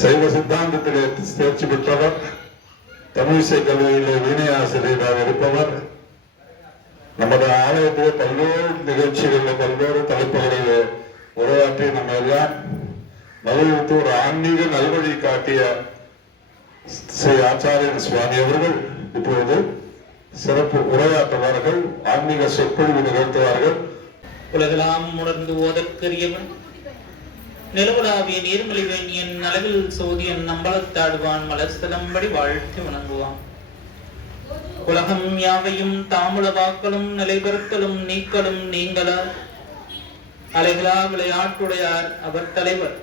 சைவ சித்தாந்தத்திலே தேர்ச்சி பெற்றவர், தமிழிசை கல்லூரியிலே வீணை ஆசிரியராக இருப்பவர், நமது ஆலயத்திலே பல்வேறு நிகழ்ச்சிகளில் பல்வேறு தலைப்புகளில் உரையாற்றி நம்ம எல்லாம் நல்வழித்து ஒரு ஆன்மீக நல்வழி காட்டிய ஸ்ரீ ஆச்சாரியன் சுவாமி அவர்கள் இப்பொழுது சிறப்பு உரையாற்றுவார்கள், ஆன்மீக சொற்பொழிவு நிகழ்த்துவார்கள். உலகெல்லாம் உணர்ந்து ஓதற்கரியவன் நிலவுலாவிய நீர்மொழி வேணியன் நலவில் சோதியன் நம்பலத்தாடுவான் மலர்ஸ்தலம்படி வாழ்த்தி வணங்குவான். உலகம் யாவையும் தாமுல வாக்களும் நிலைபெறுத்தலும் நீக்கலும் நீங்களால் அலைகளா விளையாட்டுடையார் அவர் தலைவர்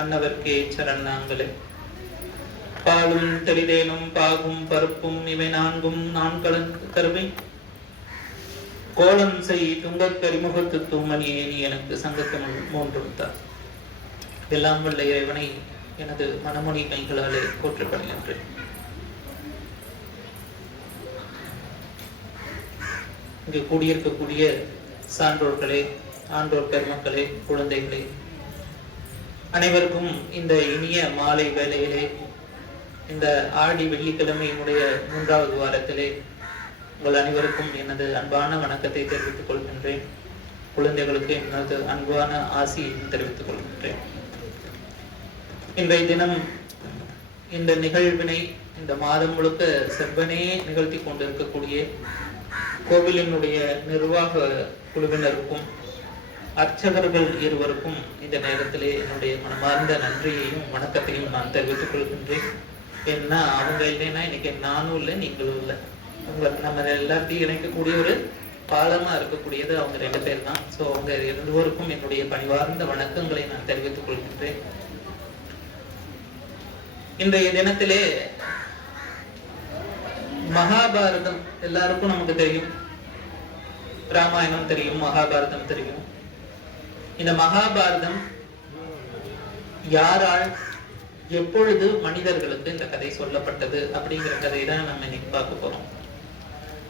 அன்னவர்க்கே சரணாங்களே. பாலும் தெளிதேனும் பாகும் பருப்பும் இவை நான்கும் நான் கலந்து தருவை கோலம் செய் துங்கக் கரிமுகத்து தூமணியே நீ எனக்கு சங்கத்தம் மூன்றுத்தார். எல்லாம் வல்ல இறைவனை எனது மனமொழி கைகளாலே போற்றப்படுகின்றேன். இங்கு கூடியிருக்கக்கூடிய சான்றோர்களே, ஆன்றோர் பெருமக்களே, குழந்தைகளே, அனைவருக்கும் இந்த இனிய மாலை வேளையிலே, இந்த ஆடி வெள்ளிக்கிழமையினுடைய 3வது வாரத்திலே உங்கள் அனைவருக்கும் எனது அன்பான வணக்கத்தை தெரிவித்துக் கொள்கின்றேன். குழந்தைகளுக்கு எனது அன்பான ஆசியை தெரிவித்துக் கொள்கின்றேன். இன்றைய தினம் இந்த நிகழ்வினை இந்த மாதம் முழுக்க செவ்வனே நிகழ்த்தி கொண்டிருக்கக்கூடிய கோவிலினுடைய நிர்வாக குழுவினருக்கும் அர்ச்சகர்கள் இருவருக்கும் இந்த நேரத்திலே என்னுடைய மனமார்ந்த நன்றியையும் வணக்கத்தையும் நான் தெரிவித்துக் கொள்கின்றேன். ஏன்னா அவங்க இல்லைன்னா இன்னைக்கு நானும் இல்லை, நீங்களும் இல்லை. உங்களுக்கு நம்ம எல்லாத்தையும் இணைக்கக்கூடிய ஒரு பாலமா இருக்கக்கூடியது அவங்க 2 பேர் தான். ஸோ அவங்க இருவருக்கும் என்னுடைய பணிவார்ந்த வணக்கங்களை நான் தெரிவித்துக் கொள்கின்றேன். இன்றைய தினத்திலே மகாபாரதம் எல்லாருக்கும் நமக்கு தெரியும், ராமாயணம் தெரியும், மகாபாரதம் தெரியும். இந்த மகாபாரதம் யாரால் எப்பொழுது மனிதர்களுக்கு இந்த கதை சொல்லப்பட்டது அப்படிங்கிற கதை தான் நம்ம இன்னைக்கு பார்க்க போறோம்.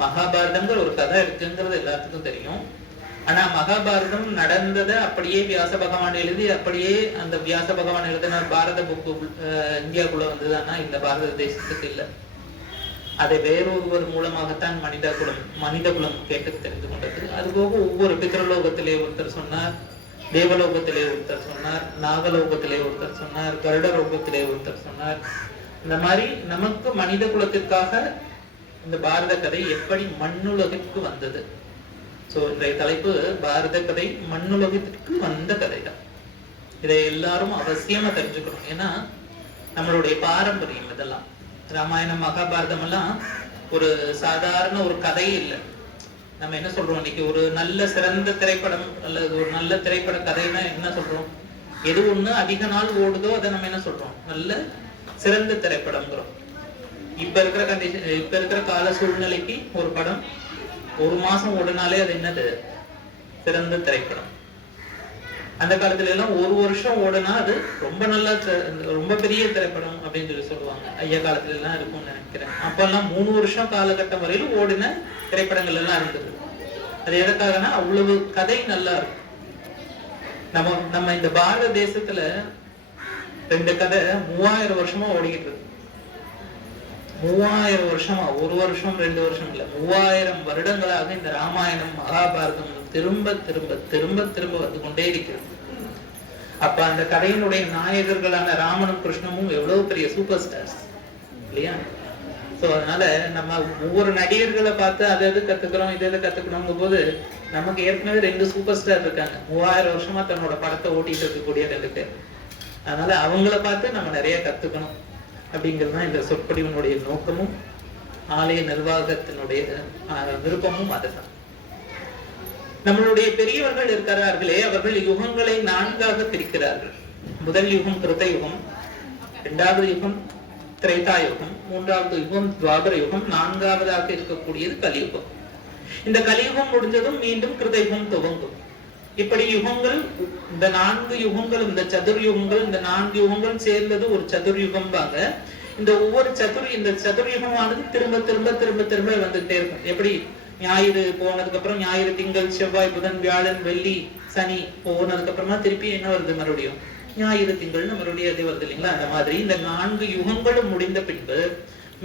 மகாபாரதம்ங்கிற ஒரு கதை இருக்குங்கிறது எல்லாத்துக்கும் தெரியும். ஆனா மகாபாரதம் நடந்ததை அப்படியே வியாச பகவான் எழுதி அப்படியே அந்த வியாச பகவான் எழுதின பாரத புக்கு இந்தியாவுக்குள்ள வந்ததுன்னா இந்த பாரத தேசத்துக்கு இல்லை. அதை வேறொருவர் மூலமாகத்தான் மனித குலம் கேட்டு தெரிந்து கொண்டது. அதுபோக ஒவ்வொரு பித்ருலோகத்திலே ஒருத்தர் சொன்னார், தேவலோகத்திலே ஒருத்தர் சொன்னார், நாகலோகத்திலே ஒருத்தர் சொன்னார், கருட லோகத்திலே ஒருத்தர் சொன்னார். இந்த மாதிரி நமக்கு மனித குலத்திற்காக இந்த பாரத கதை எப்படி மண்ணுலகிற்கு வந்தது. சோ இன்றைய தலைப்பு பாரத கதை மண்ணுலகத்திற்கு வந்த கதை தான். இதை எல்லாரும் அவசியமா தெரிஞ்சுக்கணும். ஏன்னா நம்மளுடைய பாரம்பரியம் இதெல்லாம். ராமாயணம் மகாபாரதம் எல்லாம் ஒரு சாதாரண ஒரு கதை இல்லை. நம்ம என்ன சொல்றோம், இன்னைக்கு ஒரு நல்ல சிறந்த திரைப்படம் அல்லது ஒரு நல்ல திரைப்பட கதைன்னா என்ன சொல்றோம், எது ஒண்ணு அதிக நாள் ஓடுதோ அதை நம்ம என்ன சொல்றோம், நல்ல சிறந்த திரைப்படம்ங்கிறோம். இப்ப இருக்கிற கால சூழ்நிலைக்கு ஒரு படம் 1 மாசம் ஓடினாலே அது என்னது, சிறந்த திரைப்படம். அந்த காலத்துல எல்லாம் 1 வருஷம் ஓடுனா அது ரொம்ப நல்லா ரொம்ப பெரிய திரைப்படம் அப்படின்னு சொல்லி சொல்லுவாங்க. ஐயா காலத்துல எல்லாம் இருக்கும்னு நினைக்கிறேன். அப்பெல்லாம் 3 வருஷம் காலகட்டம் வரையிலும் ஓடின திரைப்படங்கள் எல்லாம் இருந்தது. அது எதுக்காகனா அவ்வளவு கதை நல்லா இருக்கும். நம்ம இந்த பாரத தேசத்துல 2 கதை 3000 வருஷமா ஓடிக்கிட்டு இருக்கு. 3000 வருஷமா, 1 வருஷம் 2 வருஷம் இல்ல, 3000 வருடங்களாக இந்த ராமாயணம் மகாபாரதம் திரும்ப திரும்ப திரும்ப திரும்ப வந்து கொண்டே இருக்கிறது. அப்ப அந்த கதையினுடைய நாயகர்களான ராமனும் கிருஷ்ணமும் எவ்வளவு பெரிய சூப்பர் ஸ்டார்ஸ் இல்லையா? சோ அதனால நம்ம ஒவ்வொரு நடிகர்களை பார்த்து அதை எது கத்துக்கிறோம், இதை கத்துக்கணுங்க போது நமக்கு ஏற்கனவே 2 சூப்பர் ஸ்டார் இருக்காங்க. 3000 வருஷமா தன்னோட படத்தை ஓட்டிட்டு இருக்கக்கூடிய 2 பேர். அதனால அவங்கள பார்த்து நம்ம நிறைய கத்துக்கணும் அப்படிங்கிறது தான் இந்த சொற்பொழிவினுடைய நோக்கமும் ஆலய நிர்வாகத்தினுடைய விருப்பமும் அதுதான். நம்மளுடைய பெரியவர்கள் இருக்கிறார்களே, அவர்கள் யுகங்களை 4ஆக பிரிக்கிறார்கள். முதல் யுகம் கிருத்த யுகம், 2வது யுகம் திரேதா யுகம், 3வது யுகம் துவாபர யுகம், 4வதாக இருக்கக்கூடியது கலியுகம். இந்த கலியுகம் முடிஞ்சதும் மீண்டும் கிருத யுகம் துவங்கும். இப்படி யுகங்கள், இந்த 4 யுகங்கள், இந்த சதுர்யுகங்கள், இந்த 4 யுகங்கள் சேர்ந்தது ஒரு சதுர்யுகம்பாங்க. இந்த ஒவ்வொரு இந்த சதுர்யுகமானது திரும்ப திரும்ப திரும்ப திரும்ப வந்துட்டே இருக்கும். எப்படி ஞாயிறு போனதுக்கு அப்புறம் ஞாயிறு, திங்கள், செவ்வாய், புதன், வியாழன், வெள்ளி, சனி போனதுக்கு அப்புறமா திருப்பி என்ன வருது, மறுபடியும் ஞாயிறு திங்கள் நம்மளுடைய இது வருது இல்லைங்களா? அந்த மாதிரி இந்த 4 யுகங்களும் முடிந்த பின்பு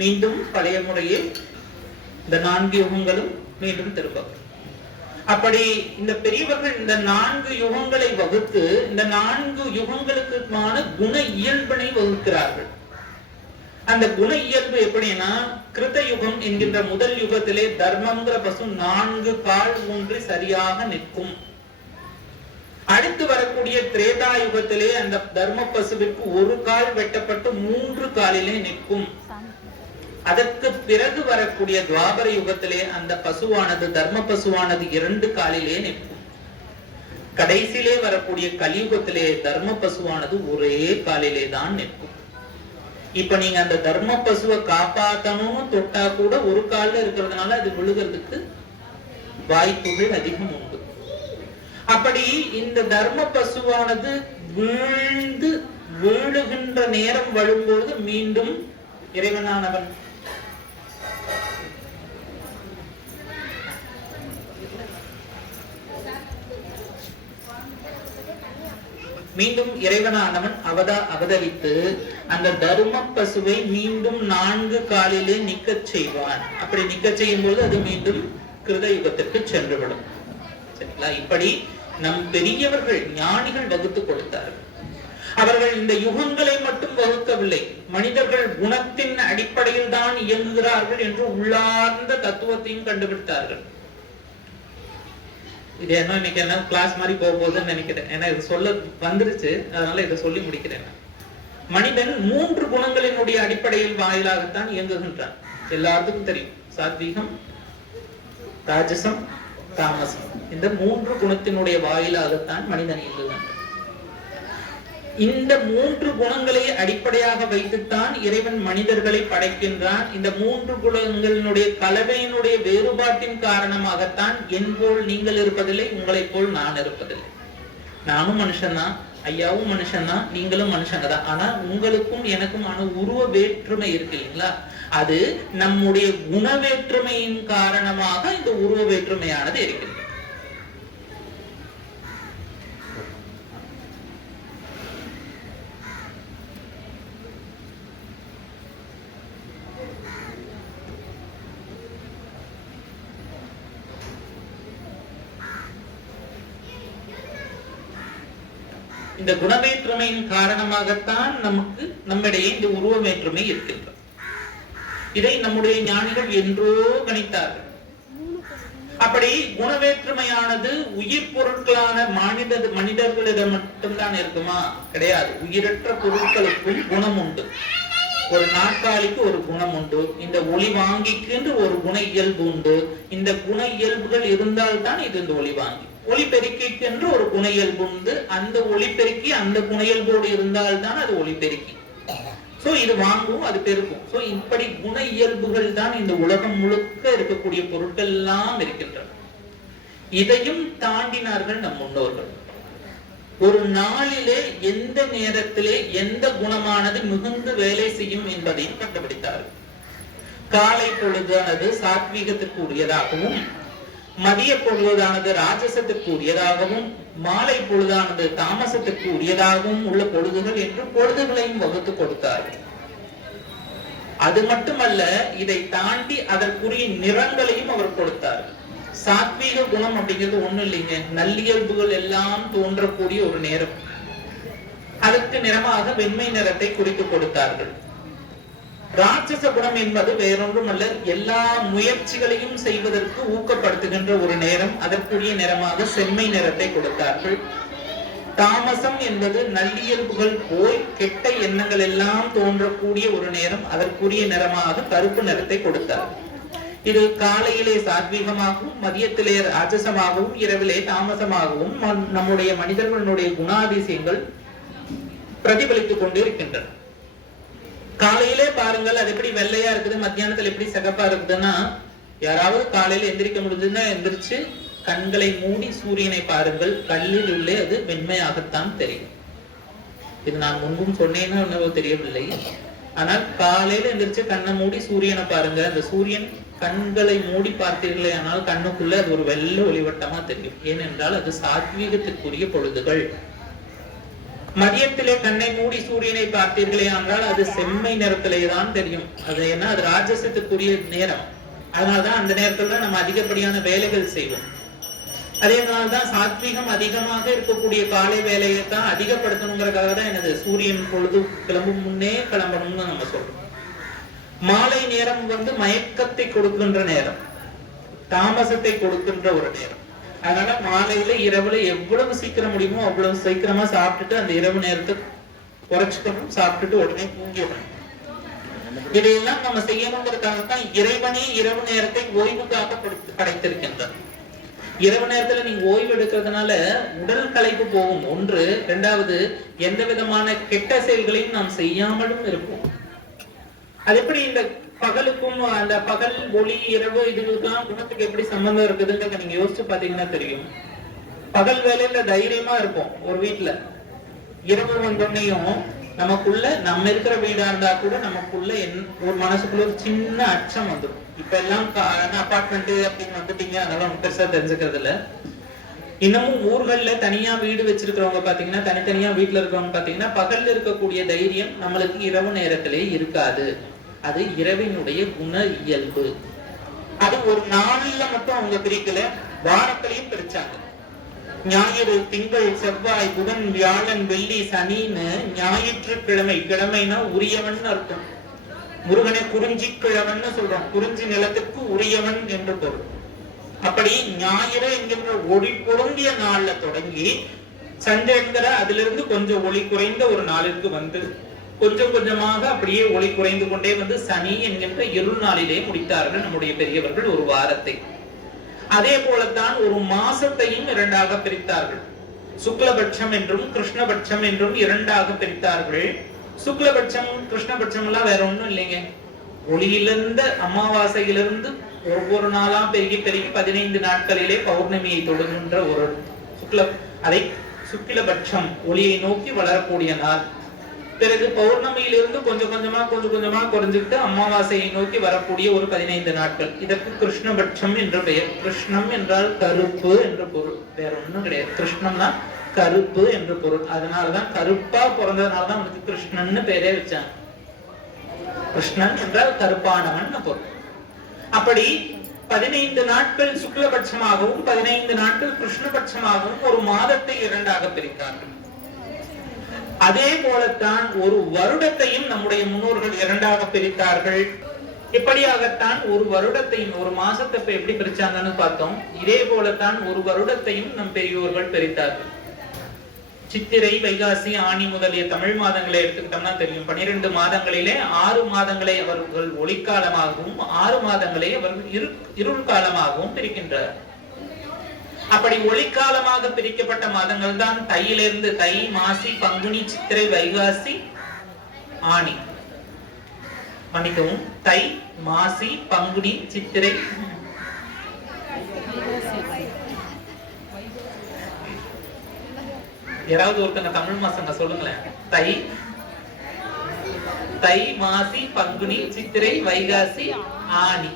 மீண்டும் பழைய முறையில் இந்த 4 யுகங்களும் மீண்டும் திரும்ப. அப்படி இந்த பெரியவர்கள் இந்த 4 யுகங்களை வகுத்து இந்த 4 யுகங்களுக்குமான குண இயல்பினை வகுக்கிறார்கள். அந்த குண இயல்பு எப்படின்னா, கிருத யுகம் என்கின்ற முதல் யுகத்திலே தர்மங்கிற பசு 4 கால் ஊன்றி சரியாக நிற்கும். அடுத்து வரக்கூடிய திரேதா யுகத்திலே அந்த தர்ம பசுவிற்கு 1 கால் வெட்டப்பட்டு 3 காலிலே நிற்கும். அதற்கு பிறகு வரக்கூடிய துவாபர யுகத்திலே அந்த பசுவானது தர்ம பசுவானது 2 காலிலே நிற்கும். கடைசியிலே வரக்கூடிய கலியுகத்திலே தர்ம பசுவானது ஒரே காலிலே தான் நிற்கும். இப்ப நீங்க அந்த தர்ம பசுவை காப்பாத்தணும்னு தொட்டா கூட 1 கால்ல இருக்கிறதுனால அது விழுகிறதுக்கு வாய்ப்புகள் அதிகம் உண்டு. அப்படி இந்த தர்ம பசுவானது வீழுகின்ற நேரம் வரும்போது மீண்டும் இறைவனானவன் அவதரித்து அந்த தர்ம பசுவை மீண்டும் 4 காலிலே நிக்க செய்வான். அப்படி நிக்க செய்யும் போது அது மீண்டும் கிருத யுகத்திற்கு சென்றுவிடும். சரிங்களா? இப்படி நம் பெரியவர்கள் ஞானிகள் வகுத்து கொடுத்தார்கள். அவர்கள் இந்த யுகங்களை மட்டும் வகுக்கவில்லை, மனிதர்கள் குணத்தின் அடிப்படையில் தான் இயங்குகிறார்கள் என்று உள்ளார்ந்த தத்துவத்தையும் கண்டுபிடித்தார்கள். இது என்ன இன்னைக்கு என்ன கிளாஸ் மாதிரி போகுதுன்னு நினைக்கிறேன். ஏன்னா இது சொல்ல வந்துருச்சு, அதனால இதை சொல்லி முடிக்கிறேன். மனிதன் 3 குணங்களினுடைய அடிப்படையில் வாயிலாகத்தான் இயங்குகின்றான். எல்லாத்துக்கும் தெரியும், சாத்வீகம், ராஜசம், தாமசம். இந்த 3 குணத்தினுடைய வாயிலாகத்தான் மனிதன் இயங்குகின்றான். இந்த 3 குணங்களை அடிப்படையாக வைத்துத்தான் இறைவன் மனிதர்களை படைக்கின்றான். இந்த 3 குணங்களினுடைய கலவையினுடைய வேறுபாட்டின் காரணமாகத்தான் என் போல் நீங்கள் இருப்பதில்லை, உங்களை போல் நான் இருப்பதில்லை. நானும் மனுஷன்தான், ஐயாவும் மனுஷன்தான், நீங்களும் மனுஷங்க தான். ஆனா உங்களுக்கும் எனக்குமான உருவ வேற்றுமை இருக்கு இல்லைங்களா? அது நம்முடைய குண வேற்றுமையின் காரணமாக இந்த உருவ வேற்றுமையானது இருக்கிறது. இந்த குணவேற்றுமையின் காரணமாகத்தான் நமக்கு நம்மிடையே இந்த உருவ வேற்றுமை இருக்கின்றது. இதை நம்முடைய ஞானிகள் என்றோ கணித்தார்கள். அப்படி குணவேற்றுமையானது உயிர் பொருட்களான மனிதர்களிடம் மட்டும்தான் இருக்குமா? கிடையாது. உயிரற்ற பொருட்களுக்கும் குணம் உண்டு. ஒரு நாற்காலிக்கு ஒரு குணம் உண்டு, இந்த ஒளி வாங்கிக்கு ஒரு குண இயல்பு உண்டு. இந்த குண இயல்புகள் இருந்தால்தான் இது இந்த ஒளி வாங்கி. ஒளிபெருக்கிக்கு என்று ஒரு குண இயல்பு உண்டு, அந்த ஒளிபெருக்கி அந்த குண இயல்போடு இருந்தால்தான் அது ஒளிபெருக்கி. சோ இது வாங்கும், அது பெருக்கும். சோ இப்படி குண இயல்புகள் தான் இந்த உலகம் முழுக்க இருக்கக்கூடிய பொருட்கள் எல்லாம் இருக்கின்றன. இதையும் தாண்டினார்கள் நம் முன்னோர்கள். ஒரு நாளிலே எந்த நேரத்திலே எந்த குணமானது மிகுந்து வேலை செய்யும் என்பதையும் கண்டுபிடித்தார்கள். காலை பொழுதானது சாத்வீகத்திற்கு உரியதாகவும், மதிய பொழுதானது ராஜசத்திற்கு உரியதாகவும், மாலை பொழுதானது தாமசத்திற்கு உரியதாகவும் உள்ள பொழுதுகள் என்று பொழுதுகளையும் வகுத்து கொடுத்தார்கள். அது மட்டுமல்ல, இதை தாண்டி அதற்குரிய நிறங்களையும் அவர் கொடுத்தார்கள். சாத்வீக குணம் அப்படிங்கிறது ஒண்ணு இல்லைங்க, நல்லியல்புகள் எல்லாம் தோன்றக்கூடிய ஒரு நேரம். அதற்கு நிறமாக வெண்மை நிறத்தை குறித்து கொடுத்தார்கள். ராட்சச குணம் என்பது வேறொன்றும் அல்ல, எல்லா முயற்சிகளையும் செய்வதற்கு ஊக்கப்படுத்துகின்ற ஒரு நேரம். அதற்குரிய நிறமாக செம்மை நிறத்தை கொடுத்தார்கள். தாமசம் என்பது நல்லியல்புகள் போய் கெட்ட எண்ணங்கள் எல்லாம் தோன்றக்கூடிய ஒரு நேரம். அதற்குரிய நிறமாக கருப்பு நிறத்தை கொடுத்தார்கள். இது காலையிலே சாத்வீகமாகவும், மதியத்திலே ராஜசமாகவும், இரவிலே தாமசமாகவும் நம்முடைய மனிதர்களுடைய குணாதிசயங்கள் பிரதிபலித்துக் கொண்டு இருக்கின்றன. காலையிலே பாருங்கள், அது எப்படி வெள்ளையா இருக்குது, மத்தியானத்துல எப்படி சிகப்பா இருக்குதுன்னா, யாராவது காலையில எந்திரிக்க முடிஞ்சதுன்னா எந்திரிச்சு கண்களை மூடி சூரியனை பாருங்கள், கல்லில் உள்ளே அது வெண்மையாகத்தான் தெரியும். இது நான் முன்பும் சொன்னேன்னு ஒன்னவோ தெரியவில்லை. ஆனால் காலையில எந்திரிச்சு கண்ணை மூடி சூரியனை பாருங்க, அந்த சூரியன் கண்களை மூடி பார்த்தீர்களே ஆனால் கண்ணுக்குள்ள அது ஒரு வெள்ளை ஒளிவட்டமா தெரியும். ஏனென்றால் அது சாத்வீகத்திற்குரிய பொழுதுகள். மதியத்திலே கண்ணை மூடி சூரியனை பார்த்தீர்களே என்றால் அது செம்மை நிறத்திலே தான் தெரியும். அது என்ன, அது ராஜசத்துக்குரிய நேரம். அதனால்தான் அந்த நேரத்துல தான் நம்ம அதிகப்படியான வேலைகள் செய்வோம். அதே மாதிரிதான் சாத்வீகம் அதிகமாக இருக்கக்கூடிய காலை வேலையை தான் அதிகப்படுத்தணுங்கிறதுக்காக தான் எனது சூரியன் பொழுது கிளம்பும் முன்னே கிளம்பணும்னு நம்ம சொல்றோம். மாலை நேரம் மயக்கத்தை கொடுக்கின்ற நேரம், தாமசத்தை கொடுக்கின்ற ஒரு நேரம். அதனால மாலையில இரவுல எவ்வளவு சீக்கிரம் முடியுமோ அவ்வளவு சீக்கிரமா சாப்பிட்டுட்டு அந்த இரவு நேரத்தை குறைச்சுக்கணும். சாப்பிட்டுட்டு உடனே தூங்கிடணும். இதையெல்லாம் நம்ம செய்யணுங்கிறதுக்காகத்தான் இறைவனே இரவு நேரத்தை ஓய்வுக்காக படைத்திருக்கின்றார். இரவு நேரத்துல நீங்க ஓய்வு எடுக்கிறதுனால உடல் களைப்பு போகும் ஒன்று. இரண்டாவது, எந்த விதமான கெட்ட செயல்களையும் நாம் செய்யாமலும் இருப்போம். அது எப்படி இந்த பகலுக்கும் அந்த பகல் ஒளி இரவு இதுக்கெல்லாம் குணத்துக்கு எப்படி சம்பந்தம் இருக்குதுன்றத நீங்க யோசிச்சு பாத்தீங்கன்னா தெரியும். பகல் வேலையில தைரியமா இருப்போம் ஒரு வீட்டுல. இரவு வந்தோடனையும் நமக்குள்ள, நம்ம இருக்கிற வீடா இருந்தா கூட நமக்குள்ள ஒரு மனசுக்குள்ள ஒரு சின்ன அச்சம் வந்துடும். இப்ப எல்லாம் அபார்ட்மெண்ட் அப்படின்னு வந்துட்டீங்க, அதெல்லாம் பெருசா தெரிஞ்சுக்கிறது இல்ல. இன்னமும் ஊர்கள்ல தனியா வீடு வச்சிருக்கிறவங்க பாத்தீங்கன்னா, தனித்தனியா வீட்டுல இருக்கிறவங்க பாத்தீங்கன்னா, பகல்ல இருக்கக்கூடிய தைரியம் நம்மளுக்கு இரவு நேரத்திலே இருக்காது. அது இரவினுடைய குண இயல்பு. அது ஒரு நாள்ல மட்டும் அவங்க பிரிக்கல, வாரத்திலையும் பிரிச்சாங்க. ஞாயிறு, திங்கள், செவ்வாய், புதன், வியாழன், வெள்ளி, சனின்னு ஞாயிற்றுக்கிழமை, கிழமைனா உரியவன் அர்த்தம். முருகனை குறிஞ்சி கிழவன் சொல்றோம். குறிஞ்சி நிலத்துக்கு உரியவன் என்று பொருள். அப்படி ஞாயிறு என்கின்ற ஒளி பொருந்திய நாள்ல தொடங்கி சந்திரன்கிற அதுல இருந்து கொஞ்சம் ஒளி குறைந்த ஒரு நாளிற்கு வந்து கொஞ்சம் கொஞ்சமாக அப்படியே ஒளி குறைந்து கொண்டே வந்து சனி என்கின்ற இருள் நாளிலே முடித்தார்கள் நம்முடைய பெரியவர்கள் ஒரு வாரத்தை. அதே போலத்தான் ஒரு மாசத்தையும் இரண்டாக பிரித்தார்கள். சுக்லபட்சம் என்றும் கிருஷ்ணபட்சம் என்றும் இரண்டாக பிரித்தார்கள். சுக்லபட்சம் கிருஷ்ணபட்சம் எல்லாம் வேற ஒண்ணும் இல்லைங்க. ஒளியிலிருந்து அமாவாசையிலிருந்து ஒவ்வொரு நாளா பெருகி பெருகி 15 நாட்களிலே பௌர்ணமியை தொடுகின்ற ஒரு அதை சுக்லபட்சம், ஒளியை நோக்கி வளரக்கூடிய நாள். பிறகு பௌர்ணமியிலிருந்து கொஞ்சம் கொஞ்சமா குறைஞ்சுக்கிட்டு அமாவாசையை நோக்கி வரக்கூடிய ஒரு 15 நாட்கள். இதற்கு கிருஷ்ணபட்சம் என்று பெயர். கிருஷ்ணம் என்றால் கருப்பு என்று பொருள், வேற ஒண்ணும் கிடையாது. கிருஷ்ணம்னா கருப்பு என்று பொருள். அதனாலதான் கருப்பா பிறந்ததுனாலதான் அவனுக்கு கிருஷ்ணன்னு பேரே வச்சாங்க. கிருஷ்ணன் என்றால் கருப்பானவன் பொருள். அப்படி 15 நாட்கள் சுக்லபட்சமாகவும் 15 நாட்கள் கிருஷ்ணபட்சமாகவும் ஒரு மாதத்தை இரண்டாக பிரித்தார்கள். அதே போலத்தான் ஒரு வருடத்தையும் நம்முடைய முன்னோர்கள் இரண்டாக பிரித்தார்கள். இப்படியாகத்தான் ஒரு வருடத்தையும், ஒரு மாசத்தை எப்படி பிரிச்சாங்கன்னு பார்த்தோம். இதே போலத்தான் ஒரு வருடத்தையும் நம் பெரியோர்கள் பிரித்தார்கள். சித்திரை, வைகாசி, ஆனி முதலிய தமிழ் மாதங்களை எடுத்துக்கிட்டோம்னா தெரியும். 12 மாதங்களிலே 6 மாதங்களை அவர்கள் ஒளிக்காலமாகவும் 6 மாதங்களை அவர்கள் இருள் காலமாகவும் பிரிக்கின்றனர். அப்படி ஒளிக்காலமாக பிரிக்கப்பட்ட மாதங்கள் தான் தையிலிருந்து தை, மாசி, பங்குனி, சித்திரை, வைகாசி, ஆனி. மன்னிக்கவும், தை, மாசி, பங்குனி, சித்திரை, யாராவது ஒருத்தங்க தமிழ் மாசங்க சொல்லுங்களேன். தை, மாசி, பங்குனி, சித்திரை, வைகாசி, ஆனி.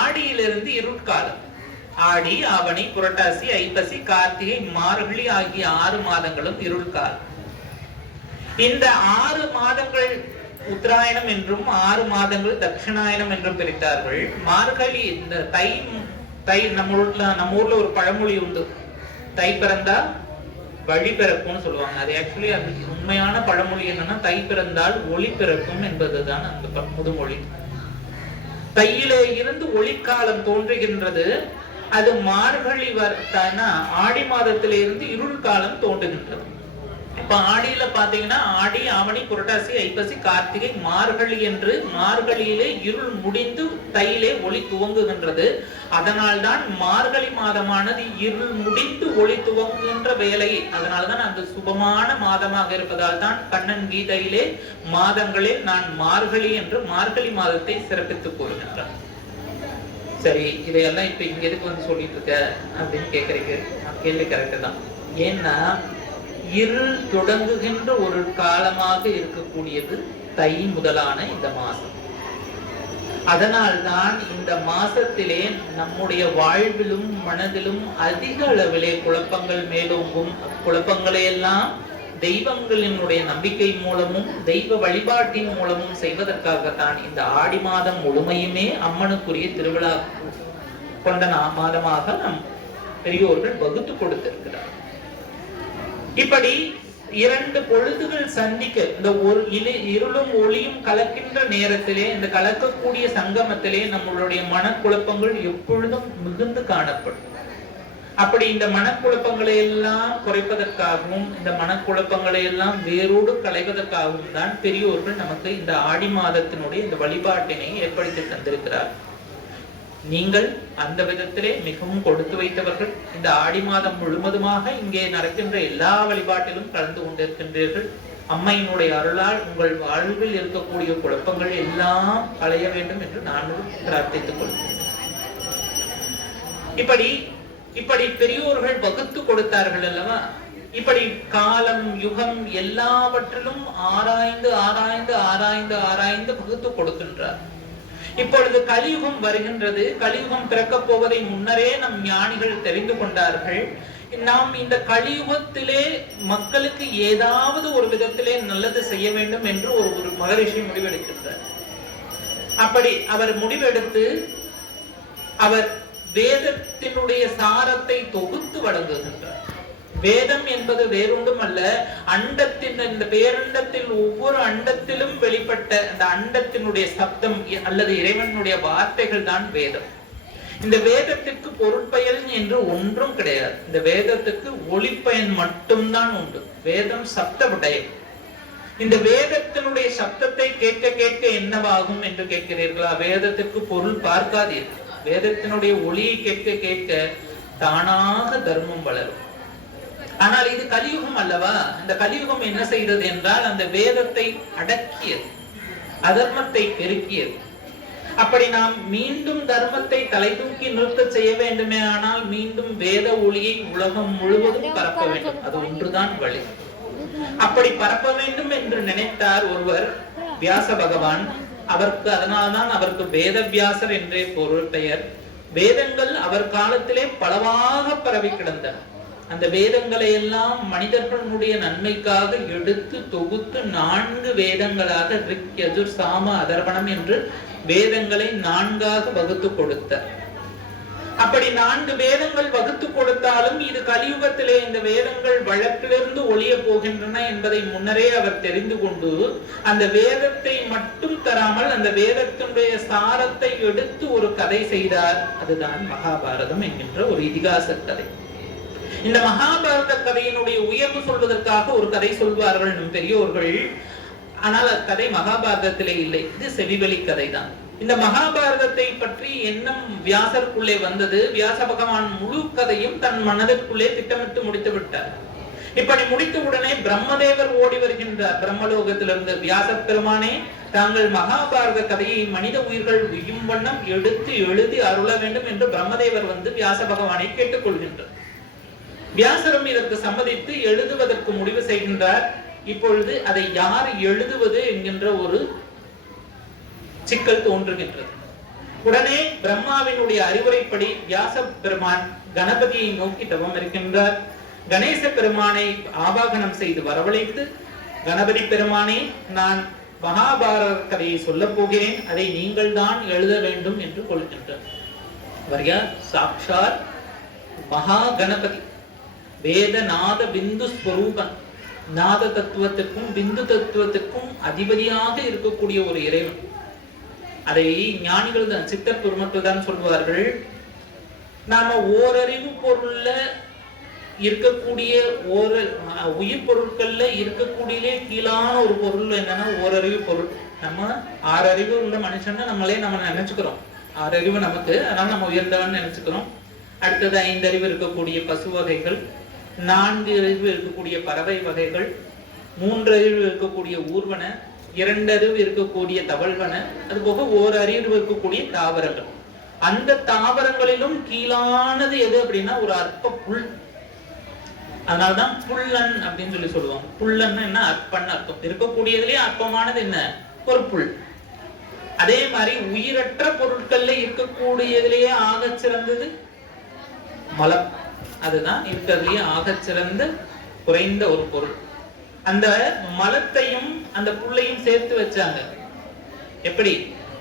ஆடியிலிருந்து இருட்காலம். ஆடி, ஆவணி, புரட்டாசி, ஐப்பசி, கார்த்திகை, மார்கழி ஆகிய 6 மாதங்களும் இருள்காலம். இந்த 6 மாதங்கள் உத்தராயணம் என்றும் 6 மாதங்கள் தட்சிணாயனம் என்றும் பிரித்தார்கள். மார்கழி, இந்த தை நம்ம ஊர்ல ஒரு பழமொழி உண்டு. தை பிறந்தா வழி பிறக்கும்னு சொல்லுவாங்க. அது ஆக்சுவலி அது உண்மையான பழமொழி என்னன்னா, தை பிறந்தால் ஒளி பிறக்கும் என்பதுதான் அந்த முதுமொழி. தையிலே இருந்து ஒளிக்காலம் தோன்றுகின்றது. அது மார்கழி ஆடி மாதத்தில இருந்து இருள் காலம் தோன்றுகின்றது. இப்ப ஆடியில பாத்தீங்கன்னா ஆடி, ஆவணி, புரட்டாசி, ஐப்பசி, கார்த்திகை, மார்கழி என்று மார்கழியிலே இருள் முடிந்து தையிலே ஒளி துவங்குகின்றது. அதனால்தான் மார்கழி மாதமானது இருள் முடிந்து ஒளி துவங்குகின்ற வேலை. அதனால்தான் அந்த சுபமான மாதமாக இருப்பதால் தான் கண்ணன் கீதையிலே மாதங்களே நான் மார்கழி என்று மார்கழி மாதத்தை சிறப்பித்துக் கூறுகின்றார். சரி, இதையெல்லாம் இப்ப இங்க எதுக்கு சொல்லிட்டு இருக்க அப்படின்னு கேக்குறீங்க. கேள்வி கரெக்ட் தான். ஏன்னா இருள் தொடங்குகின்ற ஒரு காலமாக இருக்கக்கூடியது தை முதலான இந்த மாசம். அதனால்தான் இந்த மாசத்திலே நம்முடைய வாழ்விலும் மனதிலும் அதிக அளவிலே குழப்பங்கள் மேலோங்கும். குழப்பங்களை எல்லாம் தெய்வங்களினுடைய நம்பிக்கை மூலமும் தெய்வ வழிபாட்டின் மூலமும் செய்வதற்காகத்தான் இந்த ஆடி மாதம் முழுமையுமே அம்மனுக்குரிய திருவிழா கொண்ட மாதமாக நம் பெரியோர்கள் வகுத்து கொடுத்திருக்கிறார். இப்படி இரண்டு பொழுதுகள் சந்திக்க, இந்த ஒரு இருளும் ஒளியும் கலக்கின்ற நேரத்திலே, இந்த கலக்கக்கூடிய சங்கமத்திலே நம்மளுடைய மனக்குழப்பங்கள் எப்பொழுதும் மிகுந்து காணப்படும். அப்படி இந்த மனக்குழப்பங்களை எல்லாம் குறைப்பதற்காகவும் இந்த மனக்குழப்பங்களை எல்லாம் வேரோடு களைவதற்காகவும் தான் பெரியோர்கள் நமக்கு இந்த ஆடி மாதத்தினுடைய இந்த வழிபாட்டினை ஏற்படுத்தி தந்திருக்கிறார். நீங்கள் அந்த விதத்திலே மிகவும் கொடுத்து வைத்தவர்கள். இந்த ஆடி மாதம் முழுவதுமாக இங்கே நடக்கின்ற எல்லா வழிபாட்டிலும் கலந்து கொண்டிருக்கின்றீர்கள். அம்மையினுடைய அருளால் உங்கள் வாழ்வில் இருக்கக்கூடிய குழப்பங்கள் எல்லாம் களைய வேண்டும் என்று நானும் பிரார்த்தித்துக் கொள்கிறேன். இப்படி பெரியோர்கள் வகுத்து கொடுத்தார்கள் அல்லவா? இப்படி காலம் யுகம் எல்லாவற்றிலும் ஆராய்ந்து ஆராய்ந்து ஆராய்ந்து ஆராய்ந்து வகுத்து கொடுக்கின்றார். இப்பொழுது கலியுகம் வருகின்றது. கலியுகம் பிறக்கப் போவதை முன்னரே நம் ஞானிகள் தெரிந்து கொண்டார்கள். நாம் இந்த கலியுகத்திலே மக்களுக்கு ஏதாவது ஒரு விதத்திலே நல்லது செய்ய வேண்டும் என்று ஒரு மகரிஷி முடிவெடுக்கின்றார். அப்படி அவர் முடிவெடுத்து அவர் வேதத்தினுடைய சாரத்தை தொகுத்து வழங்குகின்றார். வேதம் என்பது வேறொன்றும் அல்ல, அண்டத்தின் இந்த பேரண்டத்தில் ஒவ்வொரு அண்டத்திலும் வெளிப்பட்ட அந்த அண்டத்தினுடைய சப்தம் அல்லது இறைவனுடைய வார்த்தைகள் தான் வேதம். இந்த வேதத்திற்கு பொருட்பயன் என்று ஒன்றும் கிடையாது. இந்த வேதத்துக்கு ஒளிப்பயன் மட்டும்தான் உண்டு. வேதம் சப்த விடயம். இந்த வேதத்தினுடைய சப்தத்தை கேட்க கேட்க என்னவாகும் என்று கேட்கிறீர்களா? வேதத்திற்கு பொருள் பார்க்காதீர்கள். வேதத்தினுடைய ஒளியை கேட்க கேட்க தானாக தர்மம் வளரும். ஆனால் இது கலியுகம் அல்லவா? இந்த கலியுகம் என்ன செய்தது என்றால் அந்த வேதத்தை அடக்கியது, அதர்மத்தை பெருக்கியது. அப்படி நாம் மீண்டும் தர்மத்தை தலை தூக்கி நிறுத்த செய்ய வேண்டுமே ஆனால் மீண்டும் வேத ஒளியை உலகம் முழுவதும் பரப்ப வேண்டும். அது ஒன்றுதான் வழி. அப்படி பரப்ப வேண்டும் என்று நினைத்தார் ஒருவர், வியாச பகவான். அதனால்தான் அவருக்கு வேத வியாசர் என்றே பொருள் பெயர். வேதங்கள் அவர் காலத்திலே பலவாக பரவி கிடந்தன. அந்த வேதங்களை எல்லாம் மனிதர்களுடைய நன்மைக்காக எடுத்து தொகுத்து 4 வேதங்களாக ரிக், யஜுர், சாம, அதர்வணம் என்று வேதங்களை 4ஆக வகுத்து கொடுத்தார். அப்படி 4 வேதங்கள் வகுத்து கொடுத்தாலும் இது கலியுகத்திலே இந்த வேதங்கள் வழக்கிலிருந்து ஒளிய போகின்றன என்பதை முன்னரே அவர் தெரிந்து கொண்டு அந்த வேதத்தை மட்டும் தராமல் அந்த வேதத்தினுடைய சாரத்தை எடுத்து ஒரு கதை செய்தார். அதுதான் மகாபாரதம் என்கின்ற ஒரு இதிகாச கதை. இந்த மகாபாரத கதையினுடைய உயர்வு சொல்வதற்காக ஒரு கதை சொல்வார்கள் நம் பெரியோர்கள். ஆனால் அக்கதை மகாபாரதத்திலே இல்லை, இது செவிவெளி கதை தான். இந்த மகாபாரதத்தை பற்றி எண்ணம் வியாசருக்குள்ளே வந்தது. வியாச பகவான் முழு கதையும் தன் மனதிற்குள்ளே திட்டமிட்டு முடித்து விட்டார். இப்படி முடித்த உடனே பிரம்மதேவர் ஓடி வருகின்றார் பிரம்மலோகத்திலிருந்து. வியாச பெருமானே, தாங்கள் மகாபாரத கதையை மனித உயிர்கள் உயும் வண்ணம் எடுத்து எழுதி அருள வேண்டும் என்று பிரம்மதேவர் வந்து வியாச பகவானை கேட்டுக் கொள்கின்றார். வியாசரும் இதற்கு சம்மதித்து எழுதுவதற்கு முடிவு செய்கின்றார். இப்பொழுது அதை யார் எழுதுவது என்கின்ற ஒரு சிக்கல் தோன்றுகின்றது. உடனே பிரம்மாவினுடைய அறிவுரைப்படி வியாச பெருமான் கணபதியை நோக்கி தவம் இருக்கின்றார். கணேச பெருமானை ஆவாகனம் செய்து வரவழைத்து, கணபதி பெருமானே, நான் மகாபாரத கதையை சொல்ல போகிறேன், அதை நீங்கள் தான் எழுத வேண்டும் என்று கொள்கின்றார். அவர் யார்? சாக்ஷாத் மகா கணபதி, வேதநாத பிந்து ஸ்வரூபன். நாத தத்துவத்திற்கும் பிந்து தத்துவத்திற்கும் அதிபதியாக இருக்கக்கூடிய ஒரு இறைவன். அதை ஞானிகள் தான், சித்தர் பெருமக்கள் தான் சொல்வார்கள். நாம ஓரறிவு பொருள்ல இருக்கக்கூடிய உயிர் பொருட்கள்ல இருக்கக்கூடிய கீழான ஒரு பொருள் என்னன்னா ஓரறிவு பொருள். நம்ம 6 அறிவு உள்ள மனுஷன்னு நம்ம நினைச்சுக்கிறோம். 6 அறிவு நமக்கு, அதனால நம்ம உயர்ந்தவன் நினைச்சுக்கிறோம். அடுத்தது 5 அறிவு இருக்கக்கூடிய பசு வகைகள், 4 அறிவு இருக்கக்கூடிய பறவை வகைகள், 3 அறிவு இருக்கக்கூடிய ஊர்வன, 2 அறிவு இருக்கக்கூடிய தவழ்வன, அது போக 1 அறிவு இருக்கக்கூடிய தாவரங்கள். அந்த தாவரங்களிலும் கீழானது எது அப்படின்னா ஒரு அற்ப புல். அதனால்தான் புல்லன் அப்படின்னு சொல்லி சொல்லுவாங்க. புல்லன் என்ன? அற்பன் அர்த்தம். இருக்கக்கூடியதுலயே அற்பமானது என்ன? ஒரு புல். அதே மாதிரி உயிரற்ற பொருட்கள்ல இருக்கக்கூடியதுலயே ஆக சிறந்தது மலம். அதுதான் இருக்கிறதுலயே ஆக சிறந்த குறைந்த ஒரு பொருள். அந்த மலத்தையும் அந்த புல்லையும் சேர்த்து வச்சாங்க. எப்படி?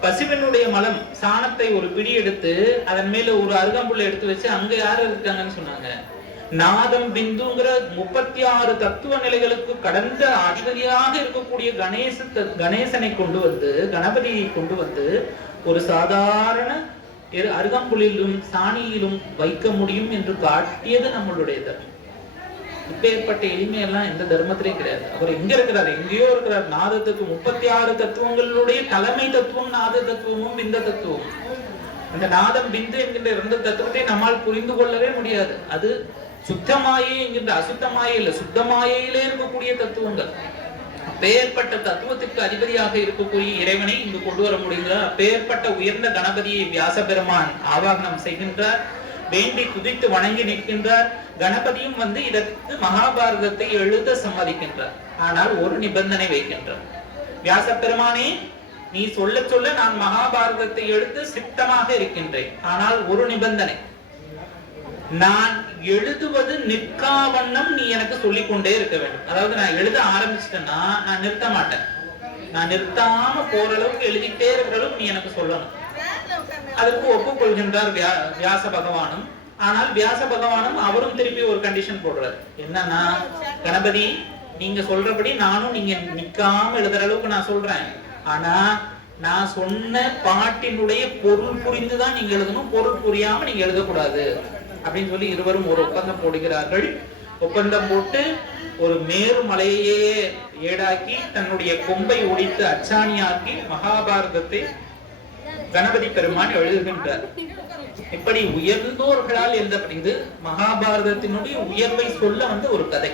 பசுவினுடைய மலம் சாணத்தை ஒரு பிடி எடுத்து அதன் மேல ஒரு அருகம்புல்லை எடுத்து வச்சு அங்க யாரு இருக்காங்கன்னு சொன்னாங்க, நாதம் பிந்துங்கிற 36 தத்துவ நிலைகளுக்கு கடந்த அதிபதியாக இருக்கக்கூடிய கணேசனை கொண்டு வந்து, கணபதியை கொண்டு வந்து ஒரு சாதாரண அருகம்புல்லிலும் சாணியிலும் வைக்க முடியும் என்று காட்டியது நம்மளுடைய தர்மம். இப்ப ஏற்பட்ட எளிமையெல்லாம் எந்த தர்மத்திலையும் கிடையாது. அவர் எங்க இருக்கிறார்? எங்கேயோ இருக்கிறார். நாதத்துக்கு 36 தத்துவங்களுடைய தலைமை தத்துவம் நாத தத்துவமும் பிந்த தத்துவம். அந்த நாதம் பிந்து என்கின்ற 2 தத்துவத்தை நம்மால் புரிந்து கொள்ளவே முடியாது. அது சுத்தமாயே என்கின்ற அசுத்தமாயே இல்ல, சுத்தமாயிலே இருக்கக்கூடிய தத்துவங்கள். அப்பேற்பட்ட தத்துவத்திற்கு அதிபதியாக இருக்கக்கூடிய இறைவனை இங்கு கொண்டு வர முடியுங்கிறார். அப்பேற்பட்ட உயர்ந்த கணபதியை வியாச பெருமான் ஆவாகனம் செய்கின்றார். வேண்டி துதித்து வணங்கி நிற்கின்றார். கணபதியும் வந்து இதற்கு மகாபாரதத்தை எழுத சம்மதிக்கின்றார். ஆனால் ஒரு நிபந்தனை வைக்கின்றார். வியாச பெருமானே, நீ சொல்ல சொல்ல நான் மகாபாரதத்தை எழுத சித்தமாக இருக்கின்றேன். ஆனால் ஒரு நிபந்தனை, நான் எழுதுவது நிற்காவண்ணம் நீ எனக்கு சொல்லிக் கொண்டே இருக்க வேண்டும். அதாவது நான் எழுத ஆரம்பிச்சிட்டேன்னா நான் நிறுத்த மாட்டேன். நான் நிறுத்தாம போற அளவுக்கு எழுதிட்டே இருக்கிற அளவுக்கு நீ எனக்கு சொல்லணும். அதற்கு ஒப்புக்கொள்கின்றார் வியாச பகவானும். ஆனால் வியாச பகவானும் அவரும் திருப்பி ஒரு கண்டிஷன் போடுறார். என்னன்னா, கணபதி நீங்க சொல்றபடி நானும் நீங்க நிக்காம எழுதுற அளவுக்கு நான் சொல்றேன். ஆனா நான் சொன்ன பாட்டினுடைய பொருள் புரிந்துதான் நீங்க எழுதணும், பொருள் புரியாம நீங்க எழுதக்கூடாது அப்படின்னு சொல்லி இருவரும் ஒரு ஒப்பந்தம் போடுகிறார்கள். ஒப்பந்தம் போட்டு ஒரு மேரு மலையையே ஏடாக்கி தன்னுடைய கொம்பை ஒடித்து அச்சாணியாக்கி மகாபாரதத்தை கணபதி பெருமான் எழுதுகின்றார். இப்படி உயர்ந்தோர்களால் எழுதப்படுகிறது. மகாபாரதத்தினுடைய உயர்வை சொல்ல வந்து ஒரு கதை.